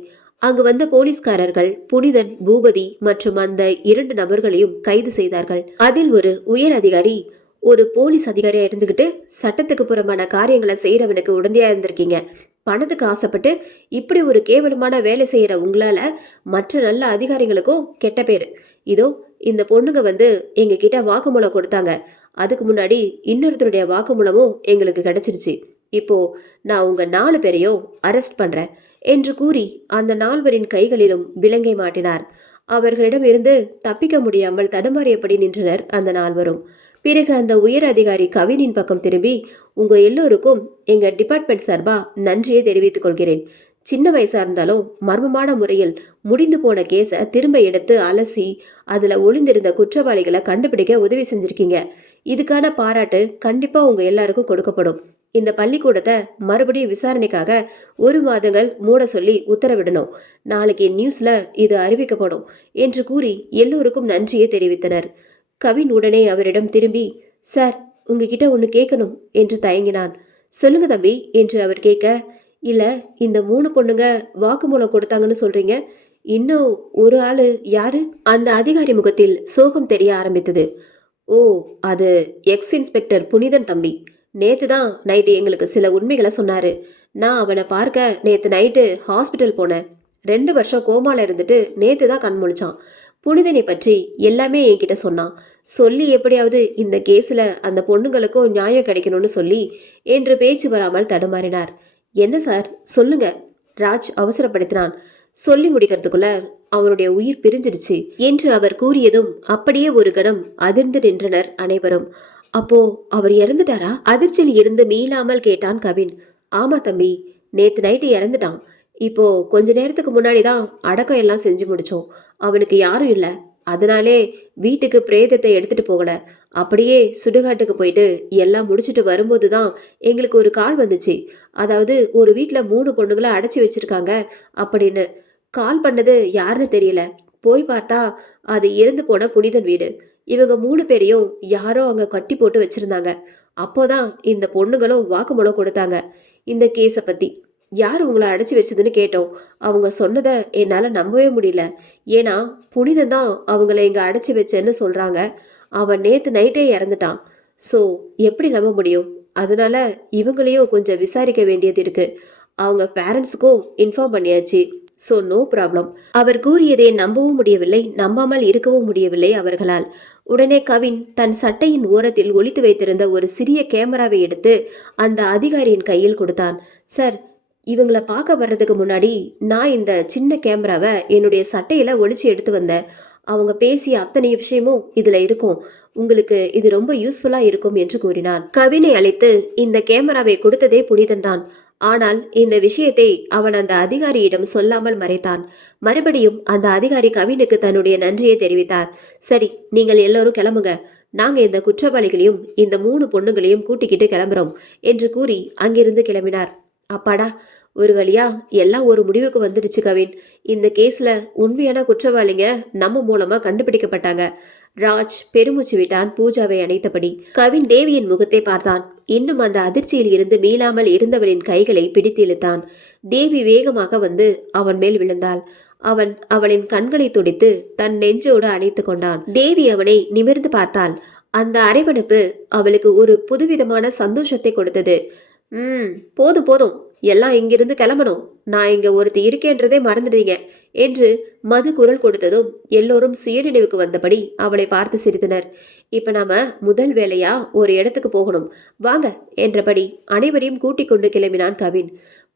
அங்கு வந்த போலீஸ்காரர்கள் புனிதன், பூபதி மற்றும் அந்த 2 நபர்களையும் கைது செய்தார்கள். அதில் ஒரு உயர் அதிகாரி, ஒரு போலீஸ் அதிகாரியா இருந்துகிட்டு சட்டத்துக்கு புறம்பான காரியங்களை செய்யறவனுக்கு உடந்தையா இருந்திருக்கீங்க. பணத்துக்கு ஆசைப்பட்டு இப்படி ஒரு கேவலமான வேலை செய்யற உங்களால மற்ற நல்ல அதிகாரிகளுக்கும் கெட்ட பேரு. இதோ இந்த பொண்ணுங்க வந்து எங்க கிட்ட வாக்குமூலம் கொடுத்தாங்க. அதுக்கு முன்னாடி இன்னொருத்தருடைய வாக்குமூலமும் எங்களுக்கு கிடைச்சிருச்சு. இப்போ நான் உங்க 4 பேரையும் அரெஸ்ட் பண்றேன் என்று கூறி அந்த 4வரின் கைகளிலும் விலங்கை மாட்டினார். அவர்களிடம் இருந்து தப்பிக்க முடியாமல் தடுமாறியபடி நின்றனர் அந்த 4வரும். பிறகு அந்த உயர் அதிகாரி கவினின் பக்கம் திரும்பி, உங்க எல்லோருக்கும் எங்க டிபார்ட்மெண்ட் சார்பா நன்றியை தெரிவித்துக் கொள்கிறேன். சின்ன வயசா இருந்தாலும் மர்மமான முறையில் முடிந்து போன கேஸை திரும்ப எடுத்து அலசி அதுல ஒளிந்திருந்த குற்றவாளிகளை கண்டுபிடிக்க உதவி செஞ்சிருக்கீங்க. இதுக்கான பாராட்டு கண்டிப்பா உங்க எல்லாருக்கும் கொடுக்கப்படும். இந்த பள்ளிக்கூடத்தை மறுபடியும் விசாரணைக்காக 1 மாதங்கள் மூட சொல்லி உத்தரவிடணும். நாளைக்கு நியூஸ்ல இது அறிவிக்கப்படும் என்று கூறி எல்லோருக்கும் நன்றியை தெரிவித்தனர். கவின் உடனே அவரிடம் திரும்பி, சார், உங்ககிட்ட ஒன்று கேட்கணும் என்று தயங்கினான். சொல்லுங்க தம்பி என்று அவர் கேட்க, இல்ல, இந்த 3 பொண்ணுங்க வாக்குமூலம் கொடுத்தாங்கன்னு சொல்றீங்க, இன்னும் ஒரு ஆளு யாரு? அந்த அதிகாரி முகத்தில் சோகம் தெரிய ஆரம்பித்தது. ஓ, அது எக்ஸ் இன்ஸ்பெக்டர் புனிதன் தம்பி. நேத்து தான் நைட்டு எங்களுக்கு சில உண்மைகளை சொன்னாரு. நான் அவனை பார்க்க நேத்து நைட்டு ஹாஸ்பிட்டல் போனேன். 2 வருஷம் கோமால இருந்துட்டு நேத்து தான் கண் முழிச்சான். புனிதனை பற்றி எல்லாமே என்கிட்ட சொன்னான். சொல்லி எப்படியாவது இந்த கேஸ்ல அந்த பொண்ணுங்களுக்கும் நியாயம் கிடைக்கணும்னு சொல்லி என்று பேச்சு வராமல் தடுமாறினார். என்ன சார், சொல்லுங்க, ராஜ் அவசரப்படுத்தினான். சொல்லி முடிக்கிறதுக்குள்ள அவனுடைய உயிர் பிரிஞ்சிடுச்சு என்று அவர் கூறியதும் அப்படியே ஒரு கணம் அதிர்ந்து நின்றனர் அனைவரும். அப்போ அவர் இறந்துட்டாரா? அதிர்ச்சியில் இருந்து மீளாமல் கேட்டான் கவின். ஆமா தம்பி, நேத்து நைட்டு இறந்துட்டான். இப்போ கொஞ்ச நேரத்துக்கு முன்னாடி தான் அடக்கம் எல்லாம் செஞ்சு முடிச்சோம். அவனுக்கு யாரும் இல்லை, அதனாலே வீட்டுக்கு பிரேதத்தை எடுத்துட்டு போகல. அப்படியே சுடுகாட்டுக்கு போயிட்டு எல்லாம் முடிச்சுட்டு வரும்போது தான் எங்களுக்கு ஒரு கால் வந்துச்சு. அதாவது ஒரு வீட்டில் 3 பொண்ணுங்களை அடைச்சி வச்சிருக்காங்க அப்படின்னு. கால் பண்ணது யாருன்னு தெரியல. போய் பார்த்தா அது இறந்து போன புனிதன் வீடு. இவங்க 3 பேரையும் யாரோ அங்க கட்டி போட்டு வச்சிருந்தாங்க. அப்போதான் இந்த பொண்ணுங்களும் வாக்குமூலம் கொடுத்தாங்க இந்த கேஸை பத்தி. யார் உங்களை அடைச்சி வச்சதுன்னு கேட்டோம். அவங்க சொன்னதை என்னால் நம்பவே முடியல. ஏன்னா புனிதன் தான் அவங்கள இங்கே அடைச்சி வச்சேன்னு சொல்கிறாங்க. அவன் நேற்று நைட்டே இறந்துட்டான். ஸோ எப்படி நம்ப முடியும்? அதனால இவங்களையும் கொஞ்சம் விசாரிக்க வேண்டியது இருக்கு. அவங்க பேரண்ட்ஸுக்கும் இன்ஃபார்ம் பண்ணியாச்சு. So no problem. அவர் கூறியதை நம்பவும் முடியவில்லை, நம்பாமல் இருக்கவும் முடியவில்லை அவர்களால். உடனே கவின் தன் சட்டையின் ஓரத்தில் ஒளித்து வைத்திருந்த ஒரு சிறிய கேமராவை எடுத்து அந்த அதிகாரியின் கையில் கொடுத்தான். சார், இவங்களை பார்க்க வர்றதுக்கு முன்னாடி நான் இந்த சின்ன கேமராவை என்னுடைய சட்டையில ஒளிச்சு எடுத்து வந்தேன். அவங்க பேசிய அத்தனை விஷயமும் இதுல இருக்கும். உங்களுக்கு இது ரொம்ப யூஸ்ஃபுல்லா இருக்கும் என்று கூறினான். கவினை அழைத்து இந்த கேமராவை கொடுத்ததே புனிதன் தான். ஆனால் இந்த விஷயத்தை அவன் அந்த அதிகாரியிடம் சொல்லாமல் மறைத்தான். மறுபடியும் அந்த அதிகாரி கவினுக்கு தன்னுடைய நன்றியை தெரிவித்தார். சரி, நீங்கள் எல்லோரும் கிளம்புங்க. நாங்க இந்த குற்றவாளிகளையும் இந்த 3 பொண்ணுங்களையும் கூட்டிக்கிட்டு கிளம்புறோம் என்று கூறி அங்கிருந்து கிளம்பினார். அப்பாடா, ஒரு வழியா எல்லாம் ஒரு முடிவுக்கு வந்துடுச்சு கவின். இந்த கேஸ்ல உண்மையான குற்றவாளிங்க நம்ம மூலமா கண்டுபிடிக்கப்பட்டாங்க. ராஜ் பெருமூச்சு விட்டான் பூஜாவை அணைத்தபடி. கவின் தேவியின் முகத்தை பார்த்தான். இன்னும் அந்த அதிர்ச்சியில் இருந்து மீளாமல் இருந்தவளின் கைகளை பிடித்து இழுத்தான். தேவி வேகமாக வந்து அவன் மேல் விழுந்தாள். அவன் அவளின் கண்களை துடைத்து தன் நெஞ்சோடு அணைத்து கொண்டான். தேவி அவனை நிமிர்ந்து பார்த்தாள். அந்த அரவணைப்பு அவளுக்கு ஒரு புதுவிதமான சந்தோஷத்தை கொடுத்தது. போதும் போதும், எல்லாம் இங்கிருந்து கிளம்பணும். நான் இங்க ஒருத்தி இருக்கேன்றதே மறந்துடுங்க என்று மது குரல் கொடுத்ததும் எல்லோரும் சுயநினைவுக்கு வந்தபடி அவளை பார்த்து சிரித்தனர். இப்ப நாம முதல் வேலையா ஒரு இடத்துக்கு போகணும், வாங்க என்றபடி அனைவரையும் கூட்டிக் கொண்டு கிளம்பினான் கவின்.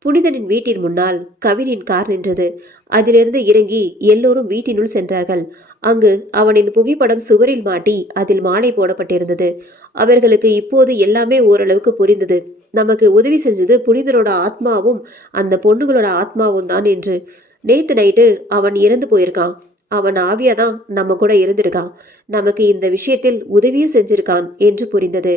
புனிதனின் வீட்டின் முன்னால் கவினின் கார் நின்றது. அதிலிருந்து இறங்கி எல்லோரும் வீட்டினுள் சென்றார்கள். அங்கு அவனின் புகைப்படம் சுவரில் மாட்டி அதில் மாலை போடப்பட்டிருந்தது. அவர்களுக்கு இப்போது எல்லாமே ஓரளவுக்கு புரிந்தது. நமக்கு உதவி செஞ்சது புனிதனோட ஆத்மாவும் அந்த பொண்ணுகளோட ஆத்மாவும் தான் என்று. நேத்து நைட்டு அவன் இறந்து போயிருக்கான். அவன் ஆவியாதான் நம்ம கூட இருந்திருக்கான். நமக்கு இந்த விஷயத்தில் உதவியும் செஞ்சிருக்கான் என்று புரிந்தது.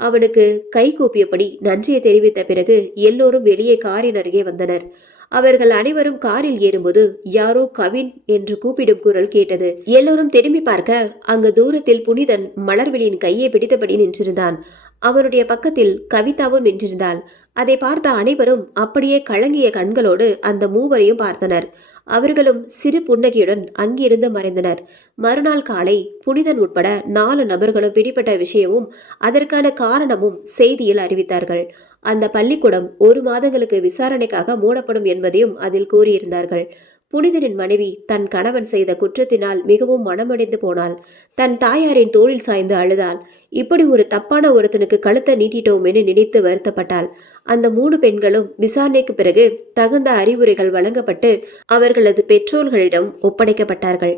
அவனுக்கு கை கூப்பியபடி நன்றியை தெரிவித்த பிறகு எல்லோரும் வெளியே காரின் அருகே வந்தனர். அவர்கள் அனைவரும் காரில் ஏறும்போது யாரோ கவின் என்று கூப்பிடும் குரல் கேட்டது. எல்லோரும் திரும்பி பார்க்க அங்கு தூரத்தில் புனிதன் மலர்விழியின் கையை பிடித்தபடி நின்றிருந்தான். அவனுடைய பக்கத்தில் கவிதாவும் நின்றிருந்தாள். அதை பார்த்த அனைவரும் அப்படியே கலங்கிய கண்களோடு அந்த 3 பார்த்தனர். அவர்களும் சிறு புன்னகையுடன் அங்கிருந்து மறைந்தனர். மறுநாள் காலை புனிதன் உட்பட 4 நபர்களும் பிடிபட்ட விஷயமும் அதற்கான காரணமும் செய்தியில் அறிவித்தார்கள். அந்த பள்ளிக்கூடம் 1 மாதங்களுக்கு விசாரணைக்காக மூடப்படும் என்பதையும் அதில் கூறியிருந்தார்கள். புனிதனின் மனைவி தன் கணவன் செய்த குற்றத்தினால் மிகவும் மனமடைந்து போனாள். தன் தாயாரின் தோளில் சாய்ந்து அழுதாள். இப்படி ஒரு தப்பான ஒருத்தனுக்கு கழுத்தை நீட்டிட்டோம் என்று நினைத்து வருத்தப்பட்டாள். அந்த 3 பெண்களும் விசாரணைக்கு பிறகு தகுந்த அறிவுரைகள் வழங்கப்பட்டு அவர்களது பெற்றோர்களிடம் ஒப்படைக்கப்பட்டார்கள்.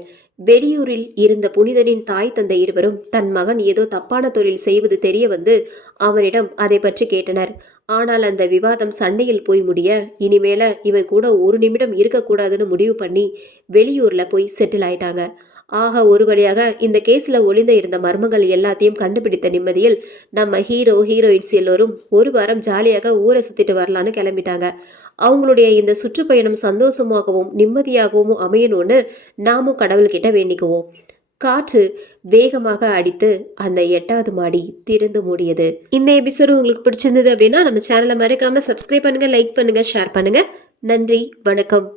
வெளியூரில் இருந்த புனிதனின் தாய் தந்தை இருவரும் தன் மகன் ஏதோ தப்பான தொழில் செய்வது தெரிய வந்து அவனிடம் அதை பற்றி கேட்டனர். ஆனால் அந்த விவாதம் சண்டையில் போய் முடிய இனிமேல இவன் கூட ஒரு நிமிடம் இருக்கக்கூடாதுன்னு முடிவு பண்ணி வெளியூர்ல போய் செட்டில் ஆயிட்டாங்க. ஆக ஒரு வழியாக இந்த கேஸ்ல ஒளிந்த இருந்த மர்மங்கள் எல்லாத்தையும் கண்டுபிடித்த நிம்மதியில் நம்ம ஹீரோயின்ஸ் எல்லோரும் ஒரு வாரம் ஜாலியாக ஊரை சுத்திட்டு வரலான்னு கிளம்பிட்டாங்க. அவங்களுடைய இந்த சுற்றுப்பயணம் சந்தோஷமாகவும் நிம்மதியாகவும் அமையணும்னு நாமும் கடவுள்கிட்ட வேண்டிக்குவோம். காற்று வேகமாக அடித்து அந்த 8வது மாடி திறந்து மூடியது. இந்த எபிசோடு உங்களுக்கு பிடிச்சிருந்தது அப்படின்னா நம்ம சேனலை மறக்காம சப்ஸ்கிரைப் பண்ணுங்க, லைக் பண்ணுங்க, ஷேர் பண்ணுங்க. நன்றி, வணக்கம்.